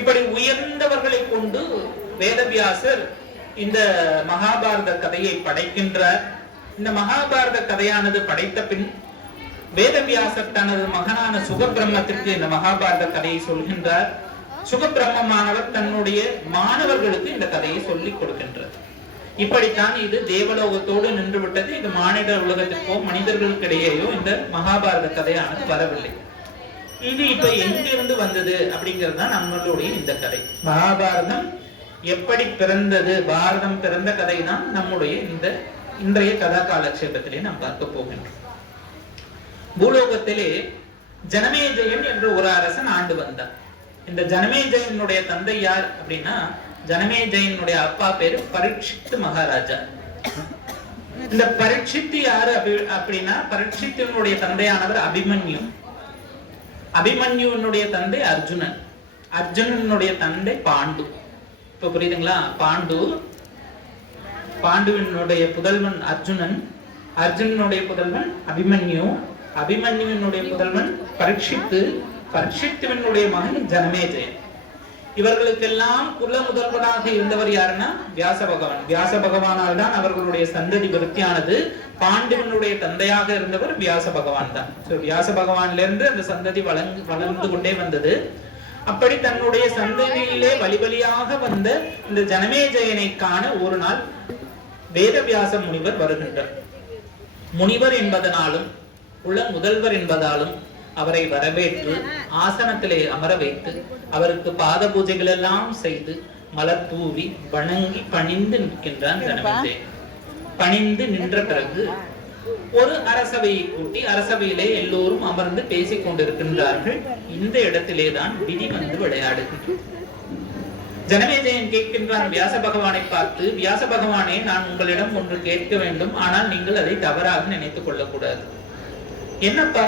இப்படி உயர்ந்தவர்களை கொண்டு வேதவியாசர் இந்த மகாபாரத கதையை படைக்கின்றார். இந்த மகாபாரத கதையானது படைத்த பின் வேதவியாசர் தனது மகனான சுகபிரம்மத்திற்கு இந்த மகாபாரத கதையை சொல்கின்றார். சுகபிரம்மமானவர் தன்னுடைய மாணவர்களுக்கு இந்த கதையை சொல்லிக் கொடுக்கின்றார். இப்படித்தான் இது தேவலோகத்தோடு நின்று விட்டது. இது மானிட உலகத்திற்கோ மனிதர்களுக்கு இடையேயோ இந்த மகாபாரத கதையானது வரவில்லை. இது இப்ப எங்கிருந்து வந்தது அப்படிங்கிறது தான் நம்மளுடைய இந்த கதை. மகாபாரதம் எப்படி பிறந்தது, பாரதம் பிறந்த கதை தான் நம்முடைய இந்த இன்றைய கதா காலட்சேபத்திலே நாம் பார்க்க போகின்றோம். பூலோகத்திலே ஜனமேஜயன் என்ற ஒரு அரசன் ஆண்டு வந்தார். இந்த ஜனமேஜயனுடைய தந்தை யார் அப்படின்னா, ஜனமேஜயனுடைய அப்பா பேரு பரீட்சித் மகாராஜா. இந்த பரீட்சித் யாரு அப்படின்னா, பரீட்சித்தினுடைய தந்தையானவர் அபிமன்யு. அபிமன்யுனுடைய தந்தை அர்ஜுனன். அர்ஜுனனுடைய தந்தை பாண்டு. இப்ப புரியுதுங்களா? பாண்டுவினுடைய புதல்வன் அர்ஜுனன், அர்ஜுனனுடைய புதல்வன் அபிமன்யு, அபிமன்யுவினுடைய புதல்வன் பரீட்சித்து, பரீட்சித்துவினுடைய மகன் ஜனமேஜயன். இவர்களுக்கெல்லாம் குல முதல்வனாக இருந்தவர் யாருன்னா வியாச பகவான். வியாச பகவானால் தான் அவர்களுடைய சந்ததி விருத்தியானது. பாண்டுவனுடைய தந்தையாக இருந்தவர் வியாச பகவான் தான். வியாச பகவான்ல இருந்து அந்த சந்ததி வளர்ந்து கொண்டே வந்தது. அப்படி தன்னுடைய சந்ததியிலே வழியாக வந்த இந்த ஜனமேஜயனை காண ஒரு நாள் வேதவியாச முனிவர் வருகின்றார். முனிவர் என்பதனாலும் குல முதல்வர் என்பதாலும் அவரை வரவேற்று ஆசனத்திலே அமர வைத்து அவருக்கு பாத பூஜைகள் எல்லாம் செய்து மலர் தூவி வணங்கி பணிந்து நிற்கின்றான் ஜனமேஜயன். பணிந்து நின்ற பிறகு ஒரு அரசவையை கூட்டி அரசவையிலே எல்லோரும் அமர்ந்து பேசிக் கொண்டிருக்கின்றார்கள். இந்த இடத்திலேதான் விதி வந்து விளையாடுகின்றது. ஜனமேஜயன் கேட்கின்றான் வியாச பகவானை பார்த்து, வியாச பகவானே, நான் உங்களிடம் ஒன்று கேட்க வேண்டும், ஆனால் நீங்கள் அதை தவறாக நினைத்துக் கொள்ளக்கூடாது. என்னப்பா,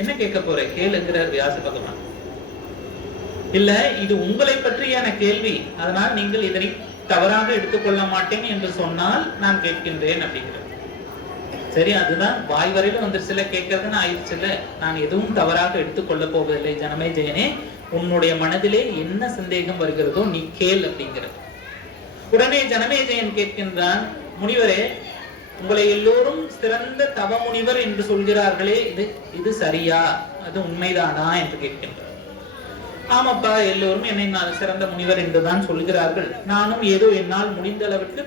என்ன கேட்க போற, கேளுங்கிறார் வியாச பகவான். இல்ல, இது உங்களை பற்றியான கேள்வி, அதனால் நீங்கள் இதனை தவறாக எடுத்துக்கொள்ள மாட்டேன் என்று சொன்னால் நான் கேட்கின்றேன் அப்படிங்கிறார். சரி, அதுதான் வாய் வரையில வந்துருச்சுல, கேட்கறதுன்னு ஆயிடுச்சுல, நான் எதுவும் தவறாக எடுத்துக்கொள்ள போவதில்லை ஜனமேஜயனே, உன்னுடைய மனதிலே என்ன சந்தேகம் வருகிறதோ நீ கேள் அப்படிங்கிறது. உடனே ஜனமேஜயன் கேட்கின்றான், முனிவரே, உங்களை எல்லோரும் சிறந்த தவ முனிவர் என்று சொல்கிறார்களே, இது சரியா, அது உண்மைதானா என்று கேட்கின்றார். ஆமாப்பா, எல்லோரும் என்னை சிறந்த முனிவர் என்றுதான் சொல்கிறார்கள். நானும் ஏதோ என்னால் முடிந்த அளவுக்கு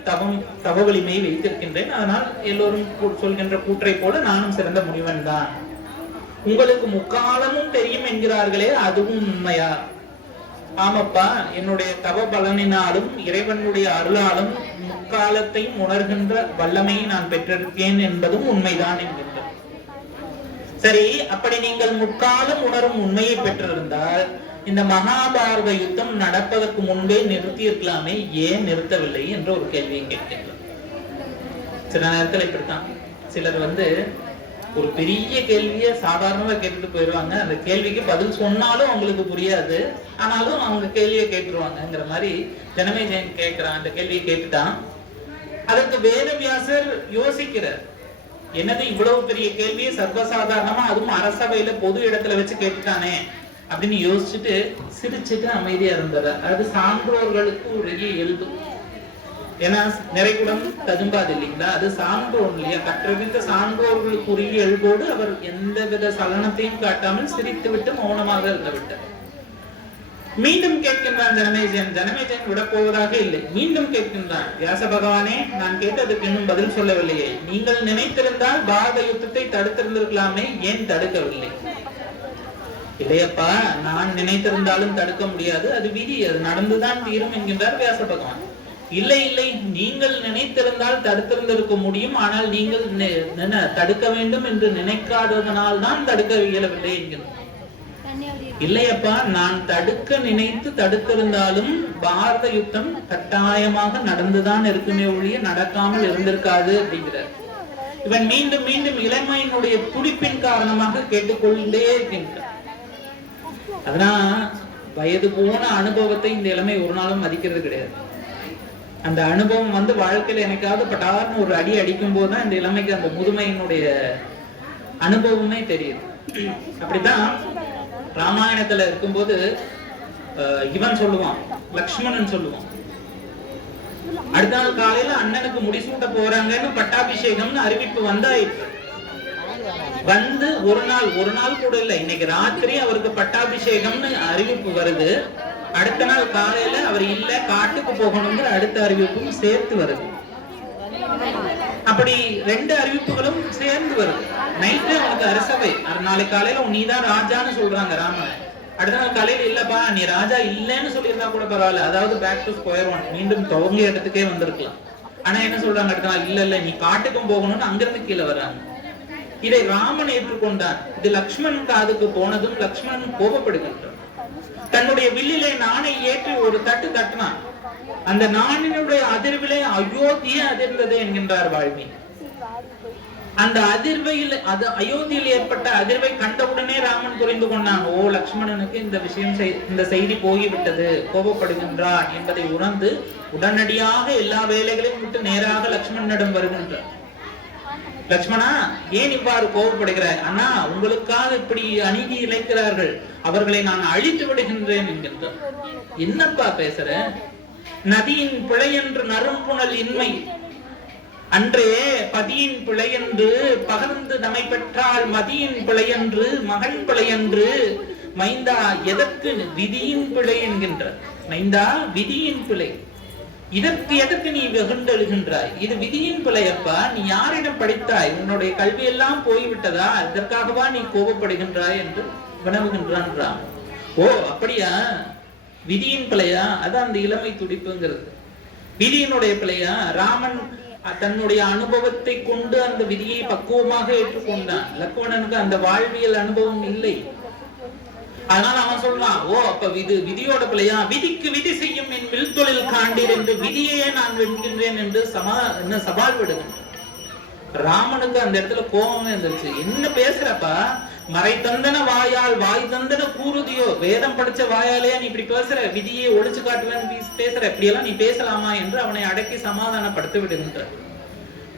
தவ வலிமையை வைத்திருக்கின்றேன். அதனால் எல்லோரும் சொல்கின்ற கூற்றை போல நானும் சிறந்த முனிவன் தான். உங்களுக்கு முக்காலமும் தெரியும் என்கிறார்களே, அதுவும் உண்மையா? ஆமாப்பா, என்னுடைய தவ பலனினாலும் இறைவனுடைய அருளாலும் முக்காலத்தையும் உணர்கின்ற வல்லமையை நான் பெற்றிருக்கேன் என்பதும் உண்மைதான் என்கின்றார். சரி, அப்படி நீங்கள் முக்காலம் உணரும் உண்மையை பெற்றிருந்தால் இந்த மகாபாரத யுத்தம் நடப்பதற்கு முன்பே நிறுத்தி இருக்கலாமே, ஏன் நிறுத்தவில்லை என்ற ஒரு கேள்வியை கேட்கின்றார். சில நேரத்தில் இப்படித்தான் சிலர் ஒரு பெரிய கேள்வியை சாதாரணமா கேட்டுட்டு போயிடுவாங்க. அந்த கேள்விக்கு பதில் சொன்னாலும் அவங்களுக்கு புரியாது, ஆனாலும் அவங்க கேள்வியை கேட்டுருவாங்கிற மாதிரி. ஜனமேஜயன் கேட்கிறான், அந்த கேள்வியை கேட்டுட்டான். அதற்கு வேதவியாசர் யோசிக்கிறார், என்னது இவ்வளவு பெரிய கேள்வியை சர்வசாதாரணமா அதுவும் அரசவையில பொது இடத்துல வச்சு கேட்டுட்டானே அப்படின்னு யோசிச்சுட்டு சிரிச்சுட்டு அமைதியா இருந்தார். அது சான்றோர்களுக்கு உரிய இயல்பு. ஏன்னா நிறைகுடம் ததும்பாது இல்லைங்களா, அது சான்றோர் இல்லையா, கற்றறிந்த சான்றோர்களுக்கு உரிய இயல்போடு அவர் எந்த வித சலனத்தையும் காட்டாமல் சிரித்து விட்டு மௌனமாக இருந்து விட்டார். மீண்டும் கேட்கின்றான் ஜனமேஜயன். ஜனமேஜயன் விட போவதாக இல்லை. மீண்டும் கேட்கின்றான், வியாச பகவானே, நான் கேட்டதுக்கு இன்னும் பதில் சொல்லவில்லையே. நீங்கள் நினைத்திருந்தால் பாரத யுத்தத்தை தடுத்திருந்திருக்கலாமே, ஏன் தடுக்கவில்லை? இல்லையப்பா, நான் நினைத்திருந்தாலும் தடுக்க முடியாது, அது விதி, அது நடந்துதான் தீரும் என்கின்றார் வியாச பகவான். இல்லை இல்லை, நீங்கள் நினைத்திருந்தால் தடுத்திருந்திருக்க முடியும், ஆனால் நீங்கள் தடுக்க வேண்டும் என்று நினைக்காததனால் தான் தடுக்க இயலவில்லை என்கின்றார். இல்லையப்பா, நான் தடுக்க நினைத்து தடுத்திருந்தாலும் பாரத யுத்தம் கட்டாயமாக நடந்துதான் இருக்குமே ஒழிய நடக்காமல் இருந்திருக்காது அப்படிங்கிறார். இவன் மீண்டும் மீண்டும் இளமையினுடைய துடிப்பின் காரணமாக கேட்டுக்கொண்டே இருக்கின்றார். அதனால வயது போன அனுபவத்தை இந்த இளமை ஒரு நாளும் மதிக்கிறது கிடையாது. அந்த அனுபவம் வாழ்க்கையில எனக்காவது பட்டார்னு ஒரு அடி அடிக்கும் போதுதான் இந்த இளமைக்கு அந்த முதுமையினுடைய அனுபவமே தெரியுது. அப்படித்தான் ராமாயணத்துல இருக்கும்போது இவன் சொல்லுவான், லக்ஷ்மணன் சொல்லுவான், அடுத்த நாள் காலையில அண்ணனுக்கு முடிசூட்ட போறாங்கன்னு பட்டாபிஷேகம்னு அறிவிப்பு வந்தாயிற்று. ஒரு நாள் கூட இல்ல, இன்னைக்கு ராத்திரி அவருக்கு பட்டாபிஷேகம்னு அறிவிப்பு வருது. அடுத்த நாள் காலையில அவர் இல்ல, காட்டுக்கு போகணுங்கிற அடுத்த அறிவிப்பும் சேர்த்து வருது. அப்படி ரெண்டு அறிவிப்புகளும் சேர்ந்து வருது. நைட்டு அவனுக்கு அரசவை, நாளைக்கு காலையில நீதான் ராஜான்னு சொல்றாங்க ராமன். அடுத்த நாள் காலையில இல்லப்பா, நீ ராஜா இல்லன்னு சொல்லியிருந்தா கூட பரவாயில்ல, அதாவது பேக் டு ஸ்கொயர் ஒன், மீண்டும் துவங்கிய இடத்துக்கே வந்திருக்கலாம். ஆனா என்ன சொல்றாங்க, அடுத்த நாள் இல்ல நீ காட்டுக்கும் போகணும்னு அங்கிருந்து கீழே வர்றாங்க. இதை ராமன் ஏற்றுக்கொண்டான். இது லக்ஷ்மணன் காதுக்கு போனதும் லக்ஷ்மணன் கோபப்படுகின்றான். தன்னுடைய வில்லிலே நாணை ஏற்றி ஒரு தட்டு தட்டினான். அந்த நாணினுடைய அதிர்விலே அயோத்தியே அதிர்ந்தது என்கின்றார் வால்மீகி. அந்த அதிர்வையில் அயோத்தியில் ஏற்பட்ட அதிர்வை கண்டவுடனே ராமன் புரிந்து கொண்டான், ஓ லக்ஷ்மணனுக்கு இந்த செய்தி போய்விட்டது, கோபப்படுகின்றான் என்பதை உணர்ந்து உடனடியாக எல்லா வேலைகளையும் விட்டு நேராக லக்ஷ்மணனிடம் வருகின்றார். லக்ஷ்மணா, ஏன் இவ்வாறு கோபப்படுகிறாய்? அண்ணா, உங்களுக்காக இப்படி அநீதி இழைக்கிறார்கள், அவர்களை நான் அழித்து விடுகின்றேன் என்கின்றார். என்னப்பா பேசுற? நதியின் பிழை என்று நறும்புணல் இன்மை அன்றே பதியின் பிழை என்று பகர்ந்து நமை பெற்றால் மதியின் பிழை என்று மகன் பிழை என்று மைந்தா எதற்கு விதியின் பிழை என்கின்றார். மைந்தா, விதியின் பிழை, இதற்கு எதற்கு நீ வெகுண்டெழுகின்றாய்? இது விதியின் பிழையப்பா, நீ யாரிடம் படித்தாய்? உன்னுடைய கல்வி எல்லாம் போய்விட்டதா? இதற்காகவா நீ கோபப்படுகின்றாய் என்று வினவுகின்றான் ராம். ஓ அப்படியா, விதியின் பிழையா? அதான் அந்த இளமை துடிப்புங்கிறது. விதியினுடைய பிழையா? ராமன் தன்னுடைய அனுபவத்தை கொண்டு அந்த விதியை பக்குவமாக ஏற்றுக்கொண்டான். லக்ஷ்மணனுக்கு அந்த வாழ்வியல் அனுபவம் இல்லை. அதனால அவன் சொல்றான், ஓ அப்ப விதியோட பிள்ளையா? விதிக்கு விதி செய்யும் என் வில் தொழில் காண்டீர் என்று விதியையே நான் வென்கின்றேன் என்று சவால் விடுகின்றேன். ராமனுக்கு அந்த இடத்துல கோபமே இருந்துச்சு. என்ன பேசுறப்பா? மறை தந்தன வாயால் வாய் தந்தன கூறுதியோ, வேதம் படிச்ச வாயாலே நீ இப்படி பேசுற, விதியை ஒழிச்சு காட்டுவேன்னு பேசுற, இப்படி எல்லாம் நீ பேசலாமா என்று அவனை அடக்கி சமாதானப்படுத்தி விடுகின்றார்.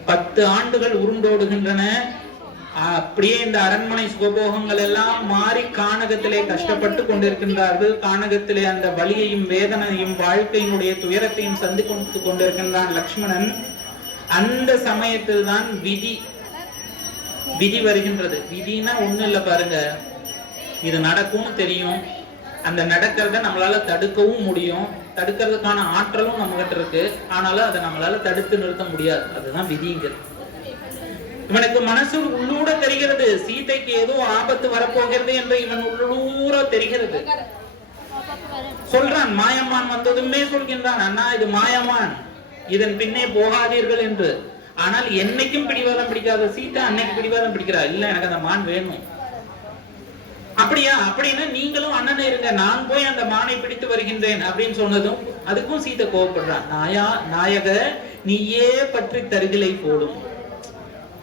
10 ஆண்டுகள் உருண்டோடுகின்றன. அப்படியே இந்த அரண்மனை சுகபோகங்கள் எல்லாம் மாறி கானகத்திலே கஷ்டப்பட்டு கொண்டிருக்கின்றார்கள். கானகத்திலே அந்த வலியையும் வேதனையும் வாழ்க்கையினுடைய துயரத்தையும் சந்தித்து கொண்டிருக்கின்றான் லக்ஷ்மணன். அந்த சமயத்தில் தான் விதி வருகின்றது. விதினா ஒண்ணு இல்ல பாருங்க, இது நடக்கும்னு தெரியும், அந்த நடக்கிறத நம்மளால தடுக்கவும் முடியும், தடுக்கிறதுக்கான ஆற்றலும் நம்ம கிட்ட இருக்கு, ஆனாலும் அதை நம்மளால தடுத்து நிறுத்த முடியாது. அதுதான் விதிங்கிறது. இவனுக்கு மனசு உள்ளூர தெரிகிறது, சீதைக்கு ஏதோ ஆபத்து வரப்போகிறது என்று இவன் உள்ளூர தெரிகிறது. சொல்றான். மாயமான் வந்ததுமே சொல்கின்றான், அண்ணா இது மாயமான், இதன் பின்னே போகாதீர்கள் என்று. ஆனால் என்னைக்கும் பிடிவாதம் பிடிக்காத சீதா அன்னைக்கு பிடிவாதம் பிடிக்கிறா, இல்ல எனக்கு அந்த மான் வேணும். அப்படியா? அப்படின்னா நீங்களும் அண்ணன் இருங்க, நான் போய் அந்த மானை பிடித்து வருகின்றேன் அப்படின்னு சொன்னதும் அதுக்கும் சீதை கோவப்படுறான். நாயக நீயே பற்றி தருகிலை போடும்.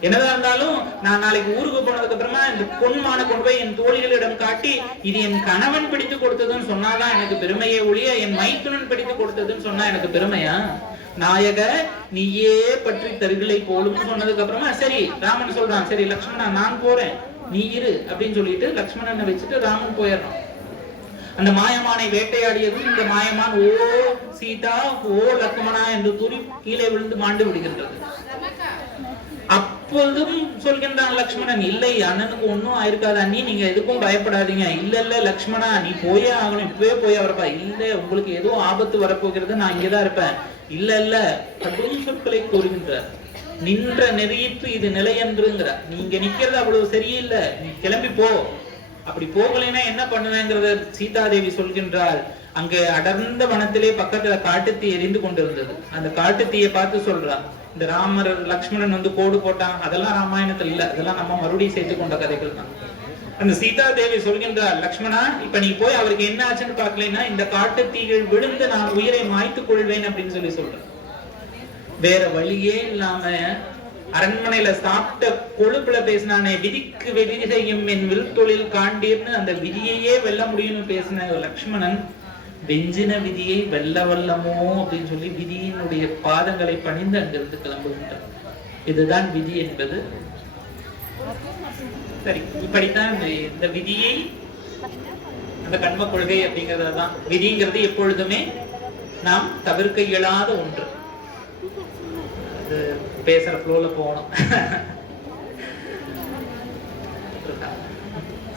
என்னதான் இருந்தாலும் நான் நாளைக்கு ஊருக்கு போனதுக்கு அப்புறமா இந்த பொன்மான கொண்டு போய் என் தோழிகளிடம் காட்டி இது என் கணவன் பிடித்து கொடுத்ததுன்னு சொன்னாதான் எனக்கு பெருமையே ஒழிய என் மைத்துனன் பிடித்து கொடுத்ததுன்னு சொன்னா எனக்கு பெருமையா? நாயக நீயே பற்றி தருகிலை போலும் சொன்னதுக்கு அப்புறமா சரி ராமன் சொல்றான், சரி லக்ஷ்மணா நான் போறேன் நீ இரு அப்படின்னு சொல்லிட்டு லக்ஷ்மணனை வச்சுட்டு ராமன் போயிடறான். அந்த மாயமானை வேட்டையாடியதும் இந்த மாயமான் ஓ சீதா ஓ லக்ஷ்மணா என்று கூறி கீழே விழுந்து மாண்டு விடுகின்றது. அப்பொழுதும் சொல்கின்றான் லக்ஷ்மணன், இல்லை அண்ணனுக்கு ஒன்னும் ஆயிருக்காது அண்ணி, நீங்க எதுக்கும் பயப்படாதீங்க. இல்ல இல்ல லக்ஷ்மணா நீ போயே ஆகணும், இப்பவே போய் வரப்பா. இல்ல உங்களுக்கு ஏதோ ஆபத்து வரப்போகிறது, நான் இங்கதான் இருப்பேன். இல்ல இல்ல கடும் சொற்களை கூறுகின்றார். நின்ற நெறியிற்று இது நிலையன்றுங்கிற, நீங்க நிக்கிறது அவ்வளவு சரியில்லை, நீ கிளம்பி போ. அப்படி போகலைன்னா என்ன பண்ணுவேங்கிறத சீதாதேவி சொல்கின்றாள். அங்கே அடர்ந்த வனத்திலே பக்கத்துல காட்டுத்தீ எரிந்து கொண்டிருந்தது. அந்த காட்டுத்தீயை பார்த்து சொல்றான், இந்த ராமர் லக்ஷ்மணன் வந்து கோடு போட்டான், அதெல்லாம் ராமாயணத்துல இல்ல, அதெல்லாம் நம்ம மறுபடியும் சேர்த்து கொண்ட கதைகள் தான். அந்த சீதாதேவி சொல்கின்றார், லக்ஷ்மணா இப்ப நீ போய் அவருக்கு என்ன ஆச்சுன்னு பாக்கலைன்னா இந்த காட்டுத்தீகள் விழுந்து நான் உயிரை மாய்த்துக் கொள்வேன் அப்படின்னு சொல்லி சொல்றேன். வேற வழியே இல்லாம அரண்மனையில சாப்பிட்ட கொழுப்புல பேசினானே, விதிக்கு விதி செய்யும் என் வில் தொழில் காண்டீர்னு அந்த விதியையே வெல்ல முடியும்னு பேசின லக்ஷ்மணன் வெஞ்சின விதியை வெல்ல வல்லமோ அப்படின்னு சொல்லி விதியினுடைய பாதங்களை பணிந்து அங்கிருந்து கிளம்புகின்றார். இதுதான் விதி என்பது. சரி, இப்படித்தான் இந்த விதியை, அந்த கண்ம கொள்கை அப்படிங்கறதுதான். விதிங்கிறது எப்பொழுதுமே நாம் தவிர்க்க இயலாத ஒன்று. பேசுற ஃப்ளோல போகணும்.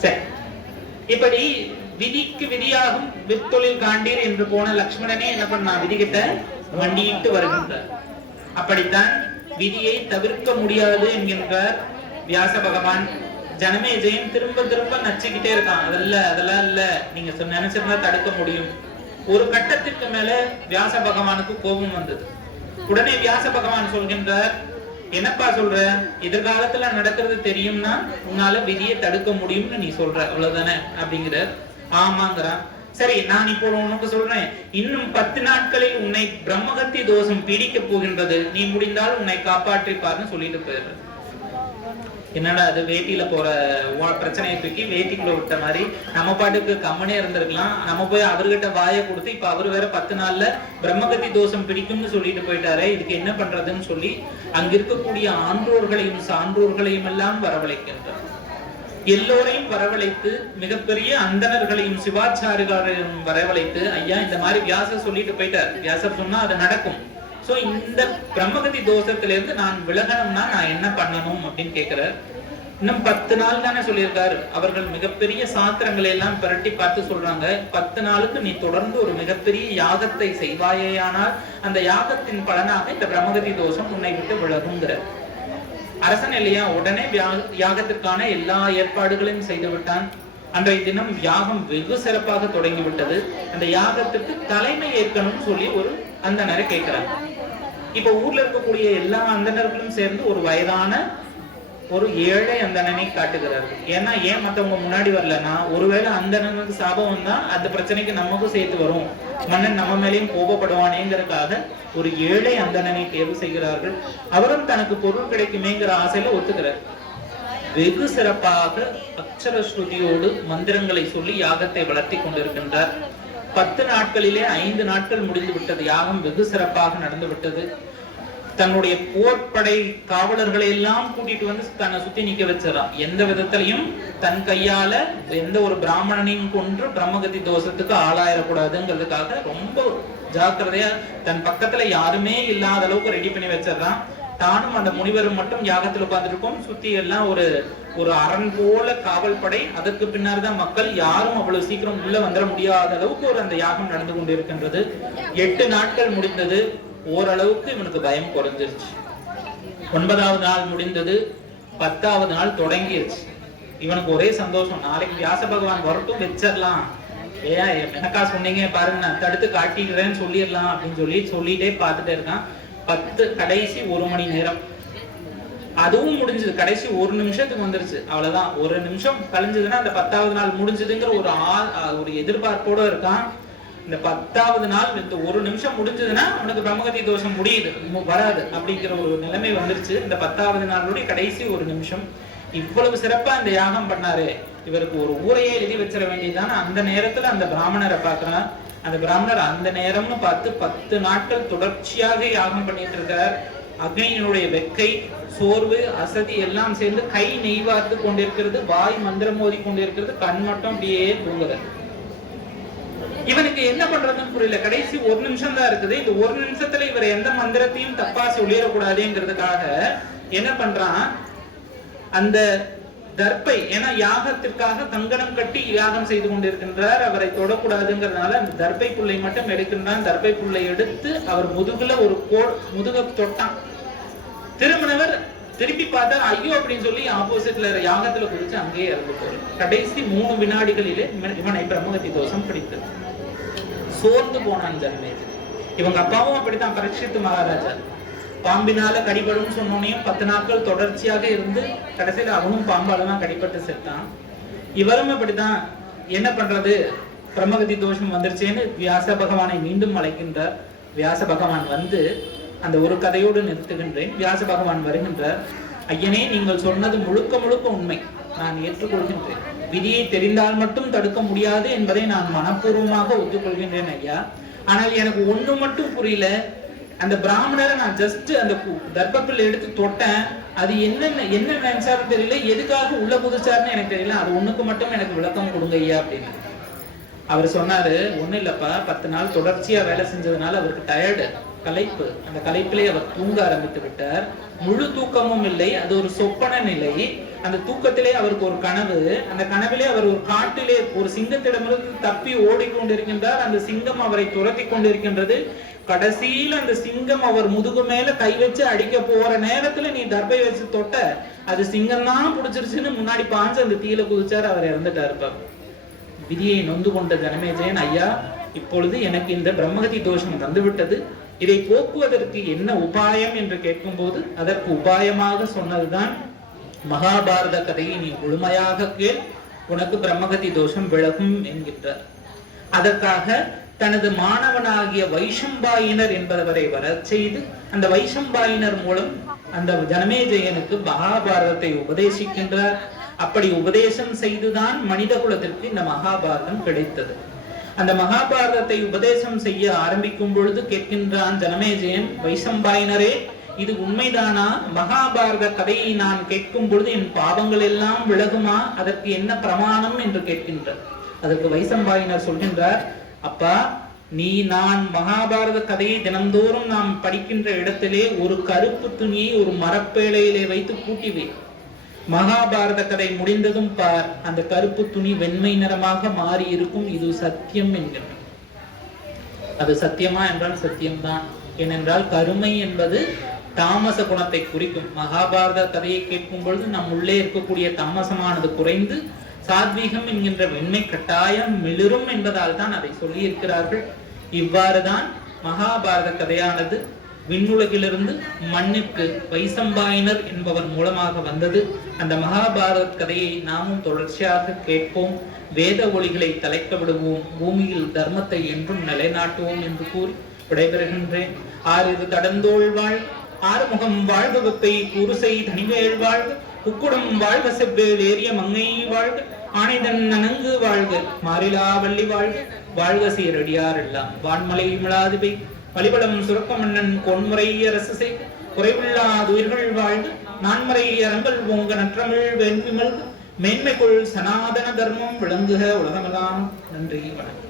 சரி, இப்படி விதிக்கு விதியாகும் வித்தொழில் காண்டீர் என்று போன லக்ஷ்மணனே என்ன பண்ணா, விதிகிட்ட மண்டியிட்டு வருகின்றார். அப்படித்தான் விதியை தவிர்க்க முடியாது என்கின்றார் வியாச பகவான். ஜனமேஜயம் திரும்ப திரும்ப நச்சுக்கிட்டே இருக்கான், அதெல்லாம் இல்ல, நீங்க நினைச்சிருந்தா தடுக்க முடியும். ஒரு கட்டத்திற்கு மேல வியாச பகவானுக்கு கோபம் வந்தது. உடனே வியாச பகவான் சொல்கின்றார், என்னப்பா சொல்ற, எதிர்காலத்துல நடக்கிறது தெரியும்னா உன்னால விதியை தடுக்க முடியும்னு நீ சொல்ற, அவ்வளவுதானே அப்படிங்கிறார். ஆமாங்கிறான். சரி, நான் இப்போ உனக்கு சொல்றேன், இன்னும் 10 நாட்களில் உன்னை பிரம்மகத்தி தோஷம் பீடிக்க போகின்றது, நீ முடிந்தால் உன்னை காப்பாற்றிப்பார்னு சொல்லிட்டு போயிடுற. என்னடா அது, வேட்டியில போற பிரச்சனையை தூக்கி வேட்டிக்குள்ள விட்ட மாதிரி நம்ம பாட்டுக்கு கம்மனே இருந்திருக்கலாம். நம்ம போய் அவர்கிட்ட வாயை கொடுத்து இப்ப அவர் வேற 10 நாள்ல பிரம்மகத்தி தோஷம் பிடிக்கும்னு சொல்லிட்டு போயிட்டாரே, இதுக்கு என்ன பண்றதுன்னு சொல்லி அங்க இருக்கக்கூடிய ஆன்றோர்களையும் சான்றோர்களையும் எல்லாம் வரவழைக்கின்றார். எல்லோரையும் வரவழைத்து மிகப்பெரிய அந்தணர்களையும் சிவாச்சாரிகளையும் வரவழைத்து, ஐயா இந்த மாதிரி வியாசர் சொல்லிட்டு போயிட்டார், வியாசர் சொன்னா அது நடக்கும், சோ இந்த பிரம்மகத்தி தோஷத்துல இருந்து நான் விலகணும்னா நான் என்ன பண்ணணும் அப்படின்னு கேட்கிறார். இன்னும் 10 நாள் தானே சொல்லியிருக்காரு. அவர்கள் மிகப்பெரிய சாத்திரங்களை எல்லாம் பிரட்டி பார்த்து சொல்றாங்க, 10 நாளுக்கு நீ தொடர்ந்து ஒரு மிகப்பெரிய யாகத்தை செய்வாயேயானால் அந்த யாகத்தின் பலனாக இந்த பிரம்மகத்தி தோஷம் உன்னை விட்டு விலகுங்கிற. அரசன் இல்லையா, உடனே யாகத்திற்கான எல்லா ஏற்பாடுகளையும் செய்து விட்டான். அன்றைய தினம் யாகம் வெகு சிறப்பாக தொடங்கிவிட்டது. அந்த யாகத்திற்கு தலைமை ஏற்கணும்னு சொல்லி ஒரு அந்தனரை கேட்கிறாங்க. இப்ப ஊர்ல இருக்கக்கூடிய எல்லா அந்தணர்களும் சேர்ந்து ஒரு வயதான ஒரு ஏழை அந்தணனை காட்டுகிறார்கள். ஏன்னா ஏன் மத்தவங்க முன்னாடி வரலன்னா, ஒருவேளை அந்தணனுக்கு சாபம் வந்தா அந்த பிரச்சனைக்கு நமக்கும் சேர்த்து வரும், மன்னன் நம்ம மேலேயும் கோபப்படுவானேங்கிறதுக்காக ஒரு ஏழை அந்தணனை தேர்வு செய்கிறார்கள். அவரும் தனக்கு பொருள் கிடைக்குமேங்கிற ஆசையில ஒத்துக்கிறார். வெகு சிறப்பாக அக்ஷர ஸ்ருதியோடு மந்திரங்களை சொல்லி யாகத்தை வளர்த்தி கொண்டிருக்கின்றார். 10 நாட்களிலே 5 நாட்கள் முடிந்து விட்டது. யாகம் வெகு சிறப்பாக நடந்து விட்டது. தன்னுடைய போர்ப்படை காவலர்களை எல்லாம் கூட்டிட்டு வந்து தன்னை சுத்தி நிக்க வச்சிடறான். எந்த விதத்திலையும் தன் கையால எந்த ஒரு பிராமணனையும் கொன்று பிரம்மகத்தி தோஷத்துக்கு ஆளாயிடக்கூடாதுங்கிறதுக்காக ரொம்ப ஜாக்கிரதையா தன் பக்கத்துல யாருமே இல்லாத அளவுக்கு ரெடி பண்ணி வச்சிடறான். தானும் அந்த முனிவரும் மட்டும் யாகத்தில் உட்கார்ந்துருக்கோம். சுத்தி எல்லாம் ஒரு அரண் போல காவல் படை. அதற்கு பின்னாடி தான் மக்கள். யாரும் அவ்வளவு சீக்கிரம் உள்ள வந்துட முடியாத அளவுக்கு ஒரு அந்த யாகம் நடந்து கொண்டிருக்கின்றது. 8 நாட்கள் முடிந்தது. ஓரளவுக்கு இவனுக்கு பயம் குறைஞ்சிருச்சு. 9வது நாள் முடிந்தது. 10வது நாள் தொடங்கிருச்சு. இவனுக்கு ஒரே சந்தோஷம், நாளைக்கு வியாச பகவான் வரட்டும் வச்சிடலாம், ஏன் எனக்கா சொன்னீங்க பாருங்க, நான் தடுத்து காட்டிடுறேன்னு சொல்லிடலாம் அப்படின்னு சொல்லிட்டே பார்த்துட்டே இருக்கான். 10 கடைசி 1 மணி நேரம் அதுவும் முடிஞ்சது. கடைசி 1 நிமிஷத்துக்கு வந்துருச்சு. அவ்வளவுதான், 1 நிமிஷம் கழிஞ்சதுன்னா அந்த 10வது நாள் முடிஞ்சதுங்கிற ஒரு எதிர்பார்ப்போட இருக்கான். இந்த 10வது நாள் இந்த 1 நிமிஷம் முடிஞ்சதுன்னா அவனுக்கு பிரம்மகத்தி தோஷம் முடியுது, வராது அப்படிங்கிற ஒரு நிலைமை வந்துருச்சு. இந்த 10வது நாளுடைய கடைசி 1 நிமிஷம். இவ்வளவு சிறப்பா இந்த யாகம் பண்ணாரு, இவருக்கு ஒரு ஊரையே எழுதி வச்சிட வேண்டியதுதான். அந்த நேரத்துல அந்த பிராமணரை பார்க்கிறான். அந்த பிராமணர் அந்த நேரம்னு பார்த்து 10 நாட்கள் தொடர்ச்சியாக யாகம் பண்ணிட்டு இருக்கார். அக்னியினுடைய வெக்கை, சோர்வு, அசதி எல்லாம் சேர்ந்து கை நெய்வார்த்து கொண்டிருக்கிறது, வாய் மந்திரம் மோதி கொண்டிருக்கிறது, கண் மட்டும் அப்படியே தூங்குற. இவனுக்கு என்ன பண்றதுன்னு புரியல. கடைசி 1 நிமிஷம் தான் இருக்குது. இந்த 1 நிமிஷத்துல இவர் எந்த மந்திரத்தையும் தப்பா சொல்லிடக்கூடாதுங்கிறதுக்காக என்ன பண்றான், அந்த தர்ப்பை, ஏன்னா யாகத்திற்காக கங்கணம் கட்டி யாகம் செய்து கொண்டிருக்கின்றார், அவரை தொடக்கூடாதுங்கிறதுனால அந்த தர்ப்பை புல்லை மட்டும் எடுக்கின்றான். தர்ப்பை புல்லை எடுத்து அவர் முதுகுல ஒரு முதுக தொட்டான். திருமணவர் திருப்பி பார்த்தா ஐயோ அப்படின்னு சொல்லி ஆப்போசிட்ல யாகத்துல குதிச்சு அங்கேயே இறந்து போறார். கடைசி 3 வினாடிகளிலே இவனை பிரம்மகத்தி தோஷம் பிடித்தது. சோர்ந்து போனான் ஜனமேஜயன். இவங்க அப்பாவும் அப்படித்தான், பரீட்சித்து மகாராஜா. பாம்பினால கடிபடும் சொன்னோனையும் 10 நாட்கள் தொடர்ச்சியாக இருந்து கடைசியில அவனும் பாம்பாலதான் கடிபட்டு செத்தான். இவரும் அப்படித்தான். என்ன பண்றது, பிரம்மகத்தி தோஷம் வந்துருச்சேன்னு வியாச பகவானை மீண்டும் அழைக்கின்றார். வியாச பகவான் வந்து, அந்த ஒரு கதையோடு நிறுத்துகின்றேன். வியாச பகவான் வருகின்றார். ஐயனே, நீங்கள் சொன்னது முழுக்க முழுக்க உண்மை, நான் ஏற்றுக்கொள்கின்றேன். விதியை தெரிந்தால் மட்டும் தடுக்க முடியாது என்பதை நான் மனப்பூர்வமாக ஒத்துக்கொள்கின்றேன் ஐயா. ஆனால் எனக்கு ஒண்ணு மட்டும் புரியல. அந்த பிராமணரை நான் ஜஸ்ட் அந்த தர்ப்பத்தில் எடுத்து தொட்டேன், அது என்ன நினைச்சாருன்னு தெரியல, எதுக்காக உள்ள புதுச்சாருன்னு எனக்கு தெரியல, அது ஒண்ணுக்கு மட்டும் எனக்கு விளக்கம் கொடுங்க ஐயா அப்படின்னு. அவர் சொன்னாரு, ஒண்ணு இல்லப்பா, 10 நாள் தொடர்ச்சியா வேலை செஞ்சதுனால அவருக்கு டயர்டு, களைப்பு. அந்த களைப்பிலே அவர் தூங்க ஆரம்பித்து விட்டார். முழு தூக்கமும் இல்லை, அது ஒரு சொப்பன நிலை. அந்த தூக்கத்திலே அவருக்கு ஒரு கனவு. அந்த கனவிலே அவர் ஒரு காட்டிலே ஒரு சிங்கத்திடமிருந்து தப்பி ஓடிக்கொண்டிருக்கின்றார். அந்த சிங்கம் அவரை துரத்தி கொண்டிருக்கின்றது. கடைசியில அந்த சிங்கம் அவர் முதுகு மேல கை வச்சு அடிக்க போற நேரத்துல நீ தர்பை வச்சு தொட்ட, அது சிங்கம் தான் புடிச்சிருச்சுன்னு முன்னாடி பாஞ்சு அந்த தீயில குதிச்சாரு, அவர் இறந்துட்டாரு. விதியை நொந்து கொண்ட ஜனமேஜயன், ஐயா, இப்பொழுது எனக்கு இந்த பிரம்மகத்தி தோஷம் தந்துவிட்டது, இதை போக்குவதற்கு என்ன உபாயம் என்று கேட்கும் போது அதற்கு உபாயமாக சொன்னதுதான் மகாபாரத கதையை நீ முழுமையாக கேள், உனக்கு பிரம்மகத்தி தோஷம் விலகும் என்கின்றார். அதற்காக தனது மாணவனாகிய வைஷம்பாயினர் என்பவரை வர செய்து அந்த வைஷம்பாயினர் மூலம் அந்த ஜனமேஜயனுக்கு மகாபாரதத்தை உபதேசிக்கின்றார். அப்படி உபதேசம் செய்துதான் மனித குலத்திற்கு இந்த மகாபாரதம் கிடைத்தது. அந்த மகாபாரதத்தை உபதேசம் செய்ய ஆரம்பிக்கும் பொழுது கேட்கின்றான் ஜனமேஜயன், வைஷம்பாயினரே, இது உண்மைதானா? மகாபாரத கதையை நான் கேட்கும் பொழுது என் பாவங்கள் எல்லாம் விலகுமா? அதற்கு என்ன பிரமாணம் என்று கேட்கின்றார். அதற்கு வைஷம்பாயினர் சொல்கின்றார், அப்பா, நான் மகாபாரத கதையை தினந்தோறும் நாம் படிக்கின்ற இடத்திலே ஒரு கருப்பு துணியை ஒரு மரப்பேழையிலே வைத்து பூட்டிவே. மகாபாரத கதை முடிந்ததும் பார், அந்த கருப்பு துணி வெண்மை நிறமாக மாறி இருக்கும், இது சத்தியம் என்கின்ற. அது சத்தியமா என்றால் சத்தியம்தான். ஏனென்றால் கருமை என்பது தாமச குணத்தை குறிக்கும். மகாபாரத கதையை கேட்கும் பொழுது நம் உள்ளே இருக்கக்கூடிய தாமசமானது குறைந்து சாத்வீகம் என்கின்ற வெண்மை கட்டாயம் மிளிரும் என்பதால் தான் அதை சொல்லி இருக்கிறார்கள். இவ்வாறுதான் மகாபாரத கதையானது விண்ணுலகிலிருந்து மண்ணிற்கு வைசம்பாயினர் என்பவர் மூலமாக வந்தது. அந்த மகாபாரத கதையை நாமும் தொடர்ச்சியாக கேட்போம், வேத ஒளிகளை தலைக்க விடுவோம், பூமியில் தர்மத்தை என்றும் நிலைநாட்டுவோம் என்று கூறி விடைபெறுகின்றேன். 6 கடந்தோள் வாழ், 6 முகம் வாழ்க, வெப்பை குருசை தனிவேள் வாழ்க, குக்குடம் வாழ்க, செவ்வேல் ஏறிய மங்கை வாழ்க, ஆனைதன் நனங்கு வாழ்க, மாறிலா வள்ளி வாழ்க, வாழ்க சீரடியார் எல்லாம் வான்மலை மிளாதுபை வழிபடம் சுரப்ப மன்னன் பொன்முறை அரசு செய், குறைவில்லாத உயிர்கள் வாழ்க, நான்மறை அரங்கல் ஓங்க நற்றமிழ் வெண்விமல், மேன்மைக்குள் சனாதன தர்மம் விளங்குக உலகமெல்லாம். நன்றி, வணக்கம்.